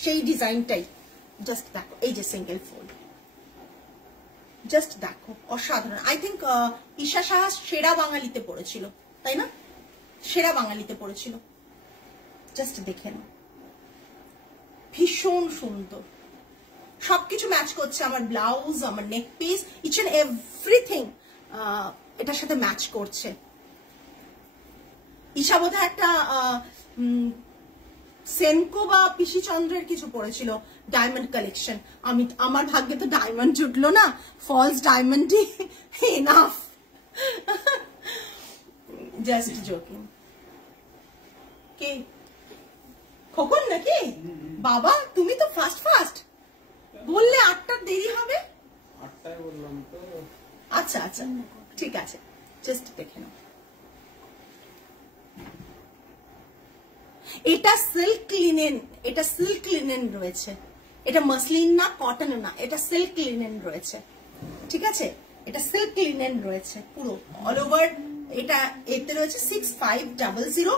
সেই ডিজাইনটাই, জাস্ট দেখো, এই যে সিঙ্গেল ফোল্ড, জাস্ট দেখো অসাধারণ। আই থিঙ্ক ঈশা সাহা সেরা বাঙালিতে পড়েছিল, তাই না? সেরা বাঙালিতে পড়েছিল, জাস্ট দেখে নাও, ভীষণ সুন্দর, সবকিছু ম্যাচ করছে, আমার ব্লাউজ, আমার neck piece, each and everything এটার সাথে ম্যাচ করছে। ঈশা বোধহয় একটা সেনকো বা পিসি চন্দ্রের কিছু পড়েছিল, ডায়মন্ড কালেকশন। আমার ভাগ্যে তো ডায়মন্ড জুটলো না, ফলস ডায়মন্ডই এনাফ, জাস্ট জোকিং। কে খোকন নাকি? বাবা তুমি তো ফাস্ট বললে 8টার দেরি হবে, 8টায় বললাম তো। আচ্ছা ঠিক আছে, জাস্ট দেখে নাও। এটা সিল্ক লিনেন রয়েছে, এটা মাসলিন না, কটন না, এটা সিল্ক লিনেন রয়েছে, ঠিক আছে? এটা সিল্ক লিনেন রয়েছে পুরো অল ওভার। এটা এতে রয়েছে 6500,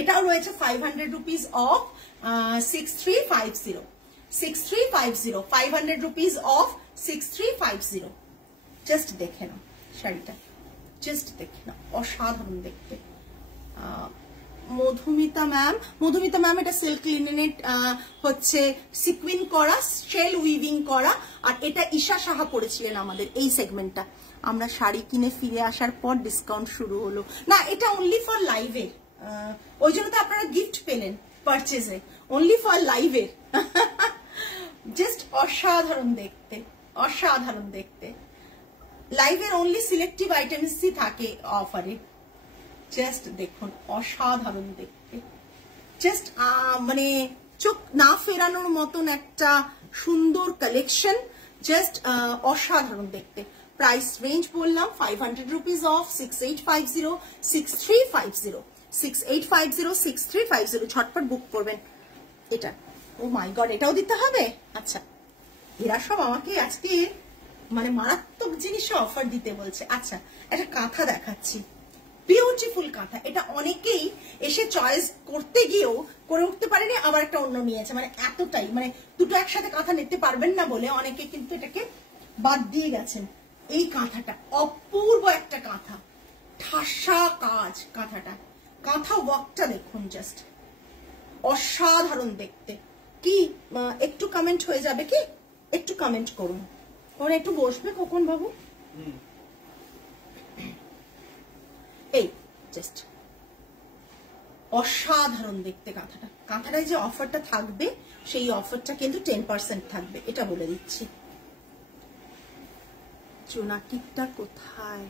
এটাও রয়েছে 500 rupees of 6350, 500 rupees of 6350। Just দেখে নাও শাড়িটা, জাস্ট দেখে নাও, অসাধারণ দেখতে, মধুমিতা ম্যাম এটা সিল্ক লিনেনেট হচ্ছে সিকুইন করা, শেল উইভিং করা, আর এটা ঈশা সাহা পড়েছিলেন আমাদের এই সেগমেন্টটা। আমরা শাড়ি কিনে ফিরে আসার পর ডিসকাউন্ট শুরু হলো না, এটা অনলি ফর লাইভের, ওই জন্য তো আপনারা গিফট পেলেন পারচেজে, অনলি ফর লাইভের। জাস্ট অসাধারণ দেখতে, অসাধারণ দেখতে। লাইভের অনলি সিলেক্টিভ আইটেমসই থাকে অফারে। জাস্ট দেখুন অসাধারণ দেখতে, জাস্ট মানে চোখ না ফেরানোর মতন একটা সুন্দর কালেকশন, জাস্ট অসাধারণ দেখতে। প্রাইস রেঞ্জ বললাম 500 রুপিস অফ, 6850 6350 6850 6350। ঝটপট বুক করবেন এটা। ও মাই গড, এটাও দিতে হবে? আচ্ছা, এরা সব আমাকে আজকে মানে মারাত্মক জিনিসে অফার দিতে বলছে। আচ্ছা, একটা কাঁথা দেখাচ্ছি, বিউটিফুল কাঁথা। এটা অনেকেই এসে চয়েস করতে গিয়েও করে উঠতে পারেনি, আবার একটা অন্য নিয়েছে, মানে এতটাই মানে দুটো একসাথে কাঁথা নিতে পারবেন না বলে অনেকে কিন্তু এটাকে বাদ দিয়ে গেছেন। এই কাঁথাটা অপূর্ব একটা কাঁথা, ঠাসা কাজ কাঁথাটা, কাঁথা ওয়ার্কটা দেখুন, জাস্ট অসাধারণ দেখতে। কি একটু কমেন্ট হয়ে যাবে কি? একটু কমেন্ট করুন। ওরা একটু বসবে খোকন বাবু। এই জাস্ট অসাধারণ দেখতে কাঁথাটা। কাঁথাটায় যে অফারটা থাকবে সেই অফারটা কিন্তু 10% থাকবে, এটা বলে দিচ্ছি। জোনাকিটা কোথায়?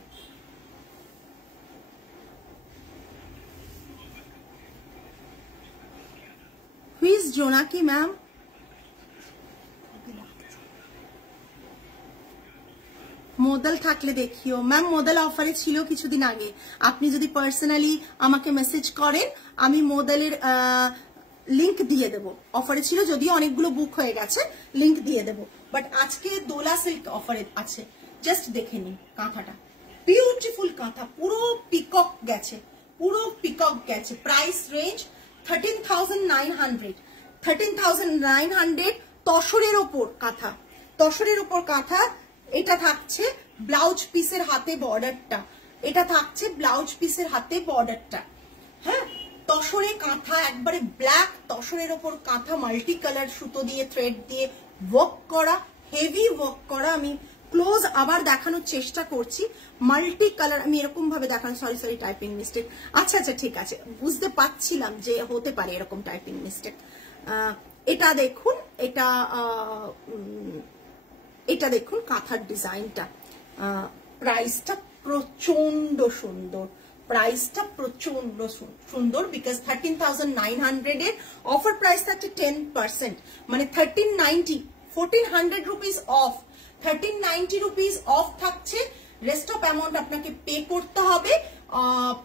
হুইজ জোনাকি ম্যাম? মোদাল থাকলে দেখিও ম্যাম। মোদাল অফারে ছিল কিছুদিন আগে, আপনি যদি পার্সোনালি আমাকে মেসেজ করেন আমি মোদালের লিংক দিয়ে দেব। অফারে ছিল, যদিও অনেকগুলো বুক হয়ে গেছে, লিংক দিয়ে দেব। বাট আজকে দোলা সিল্ক অফারে আছে, জাস্ট দেখে নিন কাঁথাটা। বিউটিফুল কাঁথা, পুরো পিকক গেছে, পুরো পিকক গেছে। Price range 13,900 13,900। তসরের ওপর কাঁথা, তসরের ওপর কাঁথা। এটা থাকছে ব্লাউজ পিসের হাতে বর্ডারটা, এটা থাকছে ব্লাউজ পিসের হাতে বর্ডারটা। হ্যাঁ, তসরে কাঁথা, একবারে ব্ল্যাক তসরের ওপর কাঁথা, মাল্টি কালার সুতো দিয়ে থ্রেড দিয়ে ওয়ার্ক করা, হেভি ওয়ার্ক করা। আমি ক্লোজ আবার দেখানোর চেষ্টা করছি, মাল্টি কালার। আমি এরকম ভাবে দেখানো, সরি টাইপিং মিস্টেক। আচ্ছা আচ্ছা ঠিক আছে, বুঝতে পারছিলাম যে হতে পারে এরকম টাইপিং মিস্টেক। এটা দেখুন, এটা দেখুন কাঁথার ডিজাইনটা। প্রাইসটা প্রচন্ড সুন্দর, প্রাইসটা প্রচন্ড সুন্দর, বিকজ 13,900 এর অফার প্রাইস থাকছে 10%, মানে 1390, 1400 রুপিস অফ, 1390 রুপিস অফ থাকছে। রেস্ট অফ অ্যামাউন্ট আপনাকে পে করতে হবে,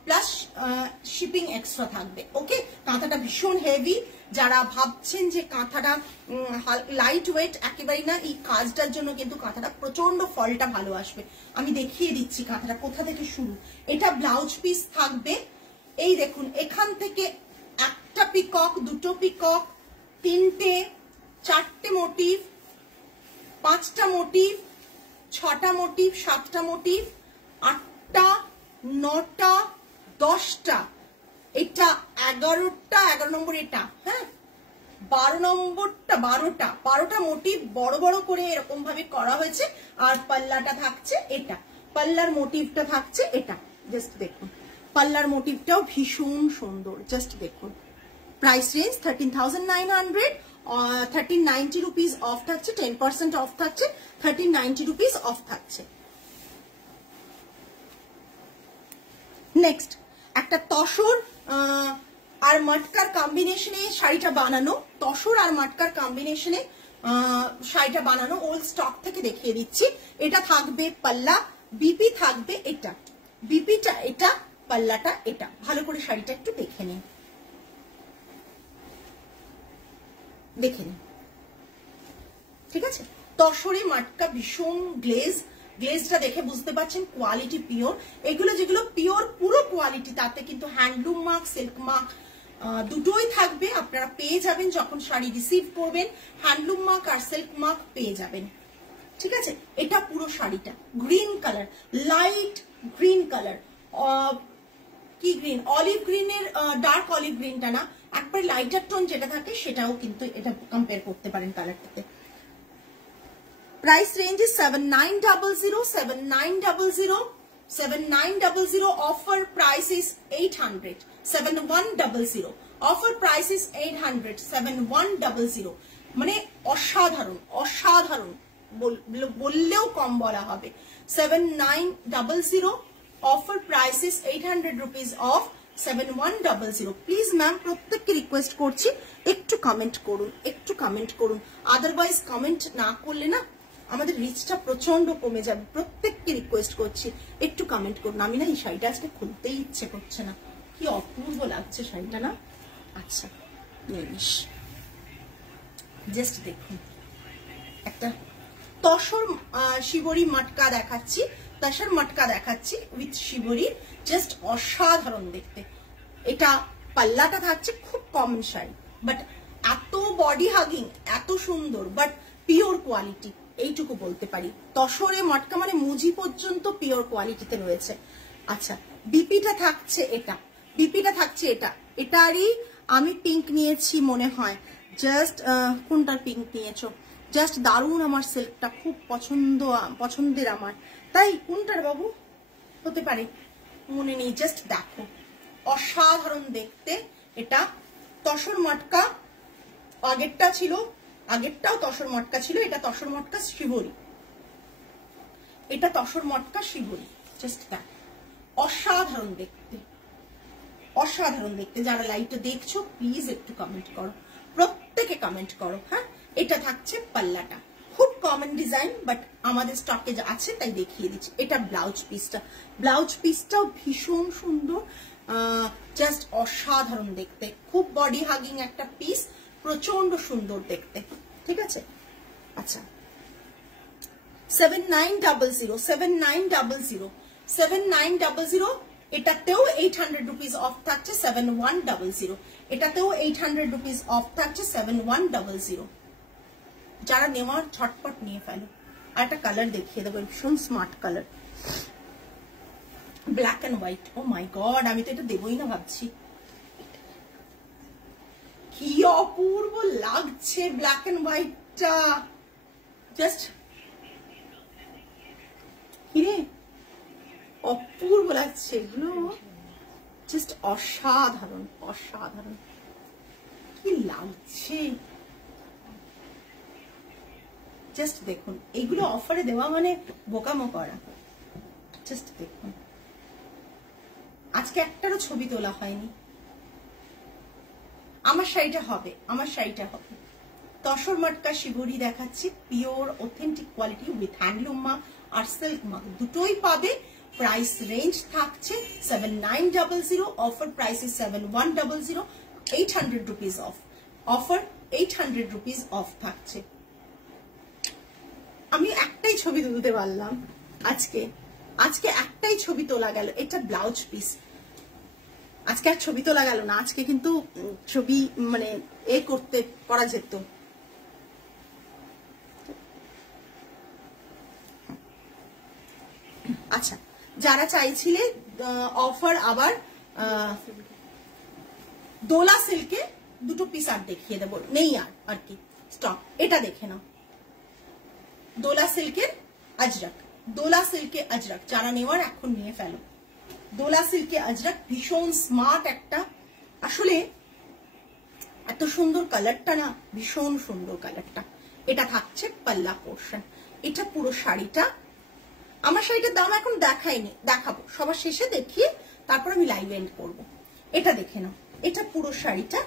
প্লাস শিপিং এক্সট্রা থাকবে। ওকে, কাঁথাটা ভীষণ হেভি। যারা ভাবছেন যে কাঁথাটা লাইট ওয়েট, একেবারেই না। এই কাজটার জন্য কিন্তু কাঁথাটা প্রচন্ড ফলটা ভালো আসবে। আমি দেখিয়ে দিচ্ছি কাঁথাটা কোথা থেকে শুরু। এটা ব্লাউজ পিস থাকবে, এই দেখুন এখান থেকে একটা পিকক, দুটো পিকক, তিনটে, চারটে মোটিভ, পাঁচটা মোটিভ, ছটা মোটিভ, সাতটা মোটিভ, আটটা, নটা, 10টা, এটা 11টা, 11 নম্বর এটা, হ্যাঁ 12 নম্বরটা, 12টা মোটিভ বড় বড় করে এরকম ভাবে করা হয়েছে। আর পাল্লাটা থাকছে এটা, পাল্লার মোটিভটা থাকছে এটা। জাস্ট দেখুন পাল্লার মোটিভটাও ভীষণ সুন্দর, জাস্ট দেখুন। প্রাইস রেঞ্জ 13,900, 1390 রুপিস অফ থাকছে, 10% অফ থাকছে, 1390 রুপিস অফ থাকছে। নেক্সট একটা তসর আর মটকার কম্বিনেশনে শাড়িটা বানানো, তসর আর মটকার কম্বিনেশনে শাড়িটা বানানো, ওল্ড স্টক থেকে দেখিয়ে দিচ্ছি। এটা থাকবে পাল্লা, বিপি থাকবে এটা, বিপিটা এটা, পাল্লাটা এটা। ভালো করে শাড়িটা একটু দেখে নিন, দেখে নিন, ঠিক আছে। তসরে মটকা ভীষণ গ্লেজটা দেখে বুঝতে পারছেন কোয়ালিটি পিওর। এগুলো যেগুলো পিওর পুরো কোয়ালিটি, তাতে কিন্তু হ্যান্ডলুম মার্ক, সিল্ক মার্ক দুটোই থাকবে। আপনারা পেয়ে যাবেন যখন শাড়ি রিসিভ করবেন, হ্যান্ডলুম মার্ক আর সিল্ক মার্ক পেয়ে যাবেন, ঠিক আছে। এটা পুরো শাড়িটা green colour, light green colour, কি কি গ্রিন, অলিভ গ্রিনের ডার্ক অলিভ গ্রিনটা না, একবার লাইটার টোন যেটা থাকে সেটাও কিন্তু এটা কম্পেয়ার করতে পারেন কালারটাতে। Price range is 7900, 7900, 7900. Offer price is 800, 7100. Offer price is 800, 7100. মানে অসাধারণ, অসাধারণ বললেও কম বলা হবে। 7900. Offer price is 800 rupees off, 7100. Please ma'am প্রত্যেককে রিকোয়েস্ট করছি একটু কমেন্ট করুন, একটু কমেন্ট করুন, আদারওয়াইজ কমেন্ট না করলে না আমাদের রিচটা প্রচন্ড কমে যাবে। প্রত্যেককে রিকোয়েস্ট করছি একটু কমেন্ট করুন। আমি না এই শাড়িটা আজকে খুলতেই ইচ্ছে করছে না, কি অপূর্ব লাগছে শাড়িটা না। আচ্ছা নিমিষ জাস্ট দেখুন, একটা তসর শিবরি মটকা দেখাচ্ছি, তসর মটকা দেখাচ্ছি উইথ শিবরি, জাস্ট অসাধারণ দেখতে। এটা পাল্লাটা থাকছে খুব কমন শাড়ি, বাট এত বডি হাগিং, এত সুন্দর, বাট পিওর কোয়ালিটি, এইটুকু বলতে পারি। তসরে মটকা মানে মুজি পর্যন্ত পিওর কোয়ালিটিতে রয়েছে। আচ্ছা বিপিটা থাকছে এটা, বিপিটা থাকছে এটা, এটারই আমি পিঙ্ক নিয়েছি মনে হয়, জাস্ট কোনটার পিঙ্ক নিয়েছো, জাস্ট দারুণ, আমার সিল্কটা খুব পছন্দের আমার, তাই কোনটার বাবু হতে পারে মনে নেই, জাস্ট দেখো অসাধারণ দেখতে। এটা তসর মটকা, আগেরটা ছিল, আগেরটাও তসর মটকা ছিল, এটা তসর মটকা শিবরি, এটা তসর মটকা শিবরি, জাস্ট দেখ অসাধারণ দেখতে, অসাধারণ দেখতে। যারা লাইভটা দেখছো প্লিজ একটু কমেন্ট করো, প্রত্যেকে কমেন্ট করো। হ্যাঁ এটা থাকছে পাল্লাটা, খুব কমন ডিজাইন বাট আমাদের স্টকে আছে তাই দেখিয়ে দিচ্ছি। এটা ব্লাউজ পিসটা, ব্লাউজ পিসটাও ভীষণ সুন্দর, জাস্ট অসাধারণ দেখতে, খুব বডি হাগিং একটা পিস, প্রচন্ড সুন্দর দেখতে, ঠিক আছে। আচ্ছা 7900, 7900, 7900, এটাতেও 800 রুপিস অফ থাকছে 7100, এটাতেও 800 রুপিস অফ থাকছে 7100। যারা নেওয়ার ঝটপট নিয়ে ফেলো। আর একটা কালার দেখিয়ে দেবো, ভীষণ smart colour, black and white. Oh my God, আমি তো এটা দেবই না ভাবছি, কি অপূর্ব লাগছে ব্ল্যাক এন্ড হোয়াইটটা, জাস্ট কিরে অপূর্ব লাগছে এগুলো, জাস্ট অসাধারণ, অসাধারণ কি লাগছে, জাস্ট দেখুন। এগুলো অফারে দেওয়া মানে বোকামো করা, জাস্ট দেখুন। আজকে একটারও ছবি তোলা হয়নি। আমার শাড়িটা হবে, আমার শাড়িটা হবে। তসর মটকা শিবরি দেখাচ্ছি, pure authentic quality with handloom mark আর সিল্ক মার্ক দুটোই পাবে। প্রাইস রেঞ্জ থাকছে 7900, offer price is 7100, 800 rupees off, offer 800 rupees off থাকছে। আমি একটাই ছবি তুলতে পারলাম আজকে, আজকে একটাই ছবি তোলা গেল, এটা ব্লাউজ পিস। আজকে আর ছবি তোলা গেল না, আজকে কিন্তু ছবি মানে করা যেত। আচ্ছা যারা চাইছিলে অফার, আবার দোলা সিল্কে দুটো পিস আর দেখিয়ে দেবো, নেই আর কি স্টক। এটা দেখে নাও, দোলা সিল্কের আজরাক, দোলা সিল্কে আজরাক, যারা নেওয়ার এখন নিয়ে ফেলো। দোলা সিল্কে আজরাক ভীষণ স্মার্ট একটা, আসলে এত সুন্দর কালারটা না, ভীষণ সুন্দর কালারটা। এটা থাকছে পাল্লা পোর্শন, এটা পুরো শাড়িটা। আমার শাড়িটার দাম এখন দেখাইনি, দেখাবো সবার শেষে দেখিয়ে তারপর আমি লাইভ এন্ড করবো। এটা দেখে নাও, এটা পুরো শাড়িটা,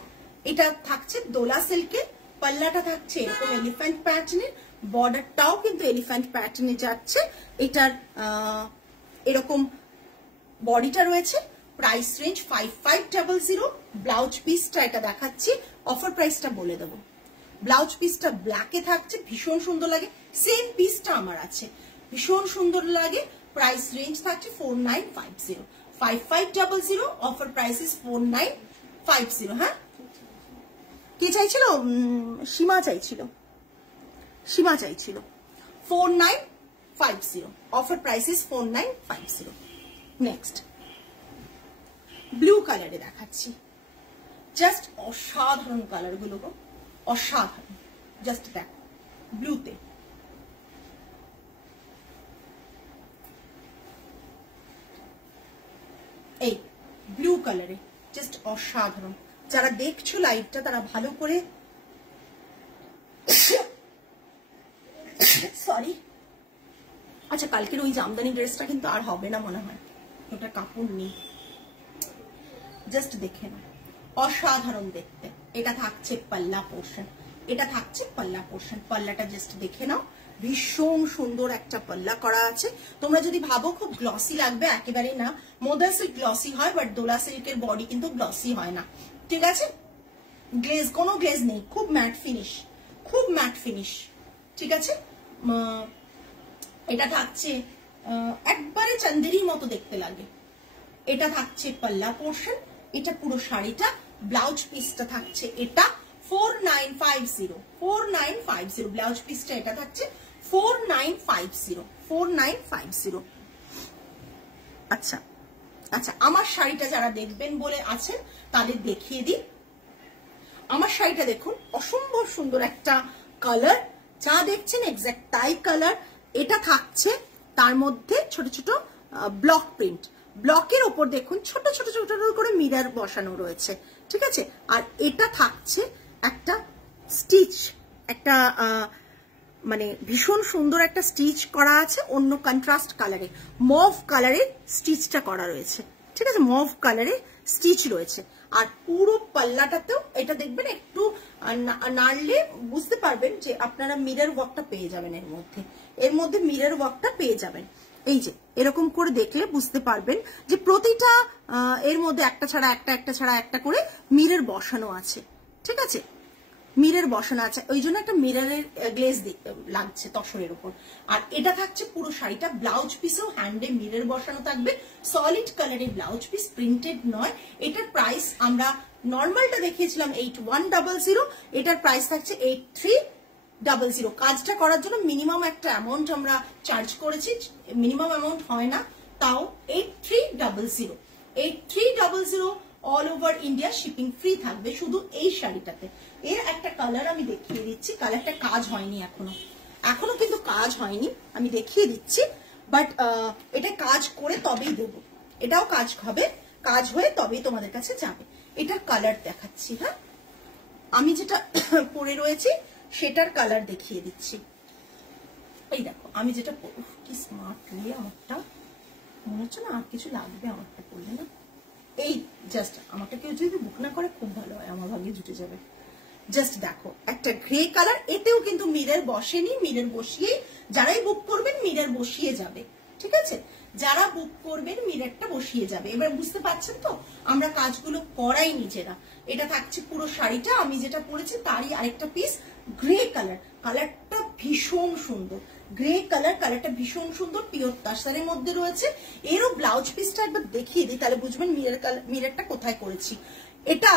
এটা থাকছে দোলা সিল্কের, পাল্লাটা থাকছে এরকম এলিফ্যান্ট প্যাটার্নের, বর্ডারটাও কিন্তু এলিফ্যান্ট প্যাটার্নে যাচ্ছে, এটার এরকম বডিটা রয়েছে। প্রাইস রেঞ্জ 5500, ব্লাউজ পিসটা এটা দেখাচ্ছি, অফার প্রাইসটা বলে দেবো। ব্লাউজ পিসটা ব্ল্যাকে থাকছে, ভীষণ সুন্দর লাগে, সেম পিসটা আমার আছে, ভীষণ সুন্দর লাগে। প্রাইস রেঞ্জ থাকছে 4950, 5500, অফার প্রাইস ইজ 4950। হ্যাঁ কে চাইছিল? সীমা চাইছিল, সীমা চাইছিল 4950, offer price is 4950। Next blue কালারে দেখাচ্ছি, জাস্ট অসাধারণ কালার গুলো গো, অসাধারণ। জাস্ট দেখো ব্লুতে, এই ব্লু কালারে জাস্ট অসাধারণ। যারা দেখছো লাইভটা তারা ভালো করে, সরি, আচ্ছা কালকের ওই জামদানি ড্রেসটা কিন্তু আর হবে না মনে হয়, ওটা কাপড় নেই, জাস্ট দেখে নাও, অসাধারণ দেখতে। এটা থাকছে পাল্লা পোর্শন, এটা থাকছে পাল্লা পোর্শন, পাল্লাটা জাস্ট দেখে নাও, ভীষণ সুন্দর একটা পাল্লা করা আছে। তোমরা যদি ভাবো খুব গ্লসি লাগবে, একেবারে না, মোদা সিল্ক গ্লসি হয়, বাট দোলা সিল্কের বডি কিন্তু গ্লসি হয় না, ঠিক আছে? গ্লেজ, কোনো গ্লেজ নেই, খুব ম্যাট ফিনিশ, খুব ম্যাট ফিনিশ, ঠিক আছে? এটা থাকছে একবারে চান্দেরির মতো দেখতে লাগে। এটা থাকছে পাল্লা পোর্শন, এটা পুরো শাড়িটা, ব্লাউজ পিসটা থাকছে এটা 4950, 4950 ব্লাউজ পিসটা, এটা থাকছে 4950, 4950। আচ্ছা আচ্ছা, আমার শাড়িটা যারা দেখবেন বলে আছেন তাদের দেখিয়ে দিই। আমার শাড়িটা দেখুন, অসম্ভব সুন্দর একটা কালার, যা দেখছেন এক্স্যাক্ট তাই কালার। এটা থাকছে তার মধ্যে ছোট ছোট ব্লক প্রিন্ট, ব্লকের ওপর দেখুন ছোট ছোট ছোট করে মিরর বসানো রয়েছে, ঠিক আছে? আর এটা থাকছে একটা স্টিচ, একটা মানে ভীষণ সুন্দর একটা স্টিচ করা আছে, অন্য কন্ট্রাস্ট কালারে, মভ কালারে স্টিচটা করা রয়েছে, ঠিক আছে? মভ কালারে স্টিচ রয়েছে। আর পুরো পাল্লাটাতেও এটা দেখবেন, একটু নাড়লে বুঝতে পারবেন যে আপনারা মিরর ওয়ার্কটা পেয়ে যাবেন, এর মধ্যে মিরর ওয়ার্কটা পেয়ে যাবেন। এই যে এরকম করে দেখলে বুঝতে পারবেন যে প্রতিটা এর মধ্যে একটা ছাড়া একটা, একটা ছাড়া একটা করে মিরর বসানো আছে, ঠিক আছে? মিরর বসানো আছে, ওই জন্য একটা মিররের গ্লেজ লাগছে তসরের উপর। আর এটা থাকছে পুরো শাড়িটা, ব্লাউজ পিসেও হ্যান্ডে মিরর বসানো থাকবে, সলিড কালারের ব্লাউজ পিস, প্রিন্টেড নয়। এটার প্রাইস আমরা নর্মালটা দেখিয়েছিলাম 8100, এটার প্রাইস থাকছে 8300। কাজটা করার জন্য মিনিমাম একটা অ্যামাউন্ট আমরা চার্জ করেছি, মিনিমাম অ্যামাউন্ট হয় না, তাও 8300, 8300 all over India shipping free থাকবে শুধু এই শাড়িটাতে। এর একটা কালার আমি দেখিয়ে দিচ্ছি, কালারটা কাজ হয়নি এখনো কিন্তু কাজ হয়নি, আমি দেখিয়ে দিচ্ছি, বাট এটা কাজ করে তবেই দেবো, এটাও কাজ হবে, কাজ হয়ে তবেই তোমাদের কাছে যাবে। এটার কালার দেখাচ্ছি, হ্যাঁ, আমি যেটা পরে রয়েছি সেটার কালার দেখিয়ে দিচ্ছি। এই দেখো আমি যেটা, কি স্মার্ট হয়ে আমারটা, মনে হচ্ছে না আর কিছু লাগবে আমারটা পরলে না। এই জাস্ট আমারটা কেউ যদি বুক না করে খুব ভালো হয়, আমার ভাগ্যে জুটে যাবে। জাস্ট দেখো একটা গ্রে কালার, এতেও কিন্তু মিরর বসেনি, মিরর বসিয়ে যারাই বুক করবেন মিরর বসিয়ে যাবে, ঠিক আছে? যারা বুক করবেন মিররটা বসিয়ে যাবে। এবার বুঝতে পারছেন তো আমরা কাজগুলো করাই নিজেরা। এটা থাকছে পুরো শাড়িটা, আমি যেটা পরেছি তারই আরেকটা পিস, গ্রে কালার, কালারটা ভীষণ সুন্দর, গ্রে কালার, কালারটা ভীষণ সুন্দর, পিওর তাসারের মধ্যে রয়েছে। এরও ব্লাউজ পিসটা একবার দেখিয়ে দিই, তাহলে বুঝবেন মিররটা কোথায় করেছি। এটা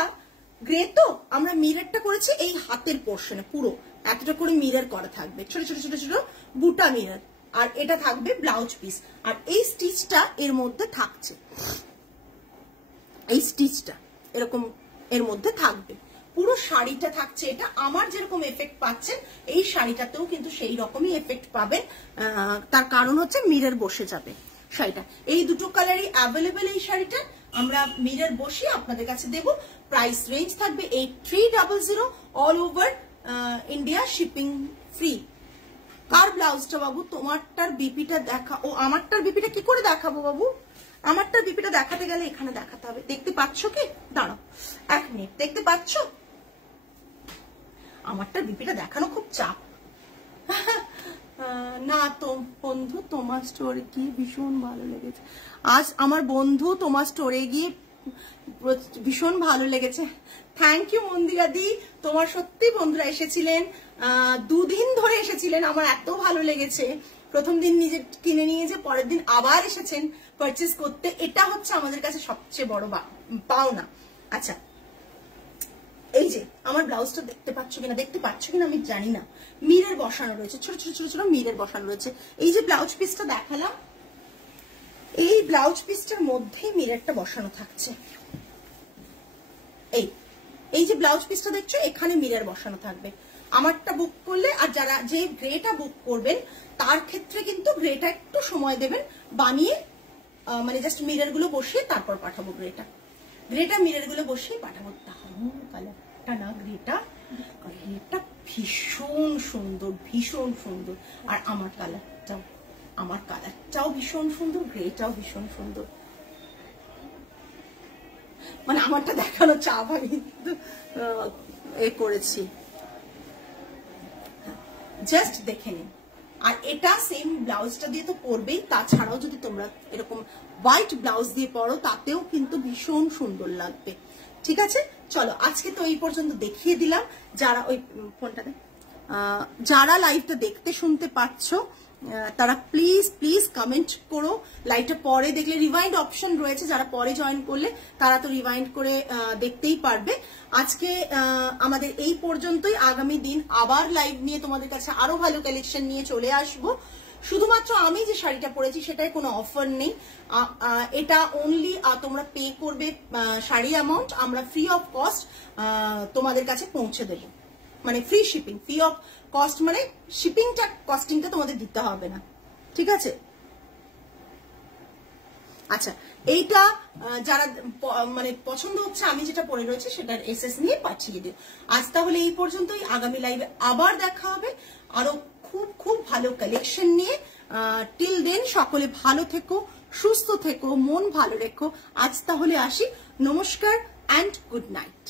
গ্রে তো, আমরা মিররটা করেছি এই হাতের পোর্শনে, পুরো এতটা করে মিরর করা থাকবে, ছোট ছোট ছোট ছোট বুটা মিরর। আর এটা থাকবে ব্লাউজ পিস, আর এই স্টিচটা এর মধ্যে থাকছে, এই স্টিচটা এরকম এর মধ্যে থাকবে, পুরো শাড়িটা থাকছে। এটা আমার যেরকম এফেক্ট পাচ্ছেন এই শাড়িটাতেও কিন্তু সেই রকমই এফেক্ট পাবেন, তার কারণ হচ্ছে মিরর বসে যাবে শাড়িটা। এই দুটো কালারই অ্যাভেলেবেল, এই শাড়িটা আমরা মিরর বসিয়ে আপনাদের কাছে দেব। প্রাইস রেঞ্জ থাকবে 8300, all over India shipping free. কার ব্লাউজটা বাবু? তোমারটার বিপিটা দেখা, ও আমারটার বিপিটা কি করে দেখাবো বাবু? আমারটার বিপিটা দেখাতে গেলে এখানে দেখাতে হবে, দেখতে পাচ্ছ কি? দাঁড়াও 1 মিনিট, দেখতে পাচ্ছ? আমারটার বিপিটা দেখানো খুব চাপ। না তো বন্ধু, তোমার স্টোরে গিয়ে ভীষণ ভালো লেগেছে। আজ আমার বন্ধু তোমার স্টোরে গিয়ে ভীষণ ভালো লেগেছে, থ্যাংক ইউ মন্দিরা দি। তোমার সত্যি বন্ধুরা এসেছিলেন, 2 দিন ধরে এসেছিলেন, আমার এত ভালো লেগেছে। প্রথম দিন নিজে কিনে নিয়ে যে পরের দিন আবার এসেছেন পারচেজ করতে, এটা হচ্ছে আমাদের কাছে সবচেয়ে বড় পাওনা। আচ্ছা, এই যে আমার ব্লাউজটা দেখতে পাচ্ছ কিনা, দেখতে পাচ্ছ কিনা আমি জানি না, মিরর বসানো রয়েছে, ছোট ছোট ছোট ছোট মিরর বসানো রয়েছে। এই যে ব্লাউজ পিসটা দেখালাম, এই ব্লাউজ পিসটার মধ্যেই মিররটা বসানো থাকছে। এই যে ব্লাউজ পিসটা দেখছো এখানে মিরর বসানো থাকবে। আমারটা বুক করলে আর যারা যে গ্রেটা বুক করবেন তার ক্ষেত্রে কিন্তু গ্রেটা একটু সময় দেবেন বানিয়ে, মানে জাস্ট মিরর গুলো বসিয়ে তারপর পাঠাবো। গ্রেটা মিরর গুলো বসিয়ে পাঠাবো। দারুণ কালারটা না গ্রেটা ভীষণ সুন্দর, ভীষণ সুন্দর। আর আমার কালারটাও ভীষণ সুন্দর, গ্রেটাও ভীষণ সুন্দর। মানে আমারটা দেখানো চাপ আমি এ করেছি, জাস্ট দেখে নিন। আর এটা সেম ব্লাউজটা দিয়ে তো পরবেই, তাছাড়াও যদি তোমরা এরকম হোয়াইট ব্লাউজ দিয়ে পরো তাতেও কিন্তু ভীষণ সুন্দর লাগবে। ঠিক আছে, চলো আজকে তো এই পর্যন্ত দেখিয়ে দিলাম। যারা ওই ফোনটা যারা লাইভটা দেখতে শুনতে পাচ্ছ তারা প্লিজ কমেন্ট করো। লাইভটা পরে দেখলে রিভাইন্ড অপশন রয়েছে, যারা পরে জয়েন করলে তারা তো রিভাইন্ড করে দেখতেই পারবে। আজকে আমাদের এই পর্যন্তই। আগামী দিন আবার লাইভ নিয়ে তোমাদের কাছে আরো ভালো কালেকশন নিয়ে চলে আসবো। শুধুমাত্র আমি যে শাড়িটা পরেছি সেটাই কোনো অফার নেই, এটা অনলি তোমরা পে করবে শাড়ি অ্যামাউন্ট, আমরা ফ্রি অফ কস্ট তোমাদের কাছে পৌঁছে দেবো। মানে free shipping, free of cost মানে কস্টিংটা তোমাদের দিতে হবে না। ঠিক আছে, আচ্ছা এইটা যারা মানে পছন্দ হচ্ছে আমি যেটা পরে রয়েছে সেটার এসএস নিয়ে পাঠিয়ে দিও। আজ তাহলে এই পর্যন্তই। আগামী লাইভে আবার দেখা হবে আরো খুব ভালো কালেকশন নিয়ে। টিল দেন সকলে ভালো থেকো, সুস্থ থেকো, মন ভালো রেখো। আজ তাহলে আসি, নমস্কার অ্যান্ড গুড নাইট।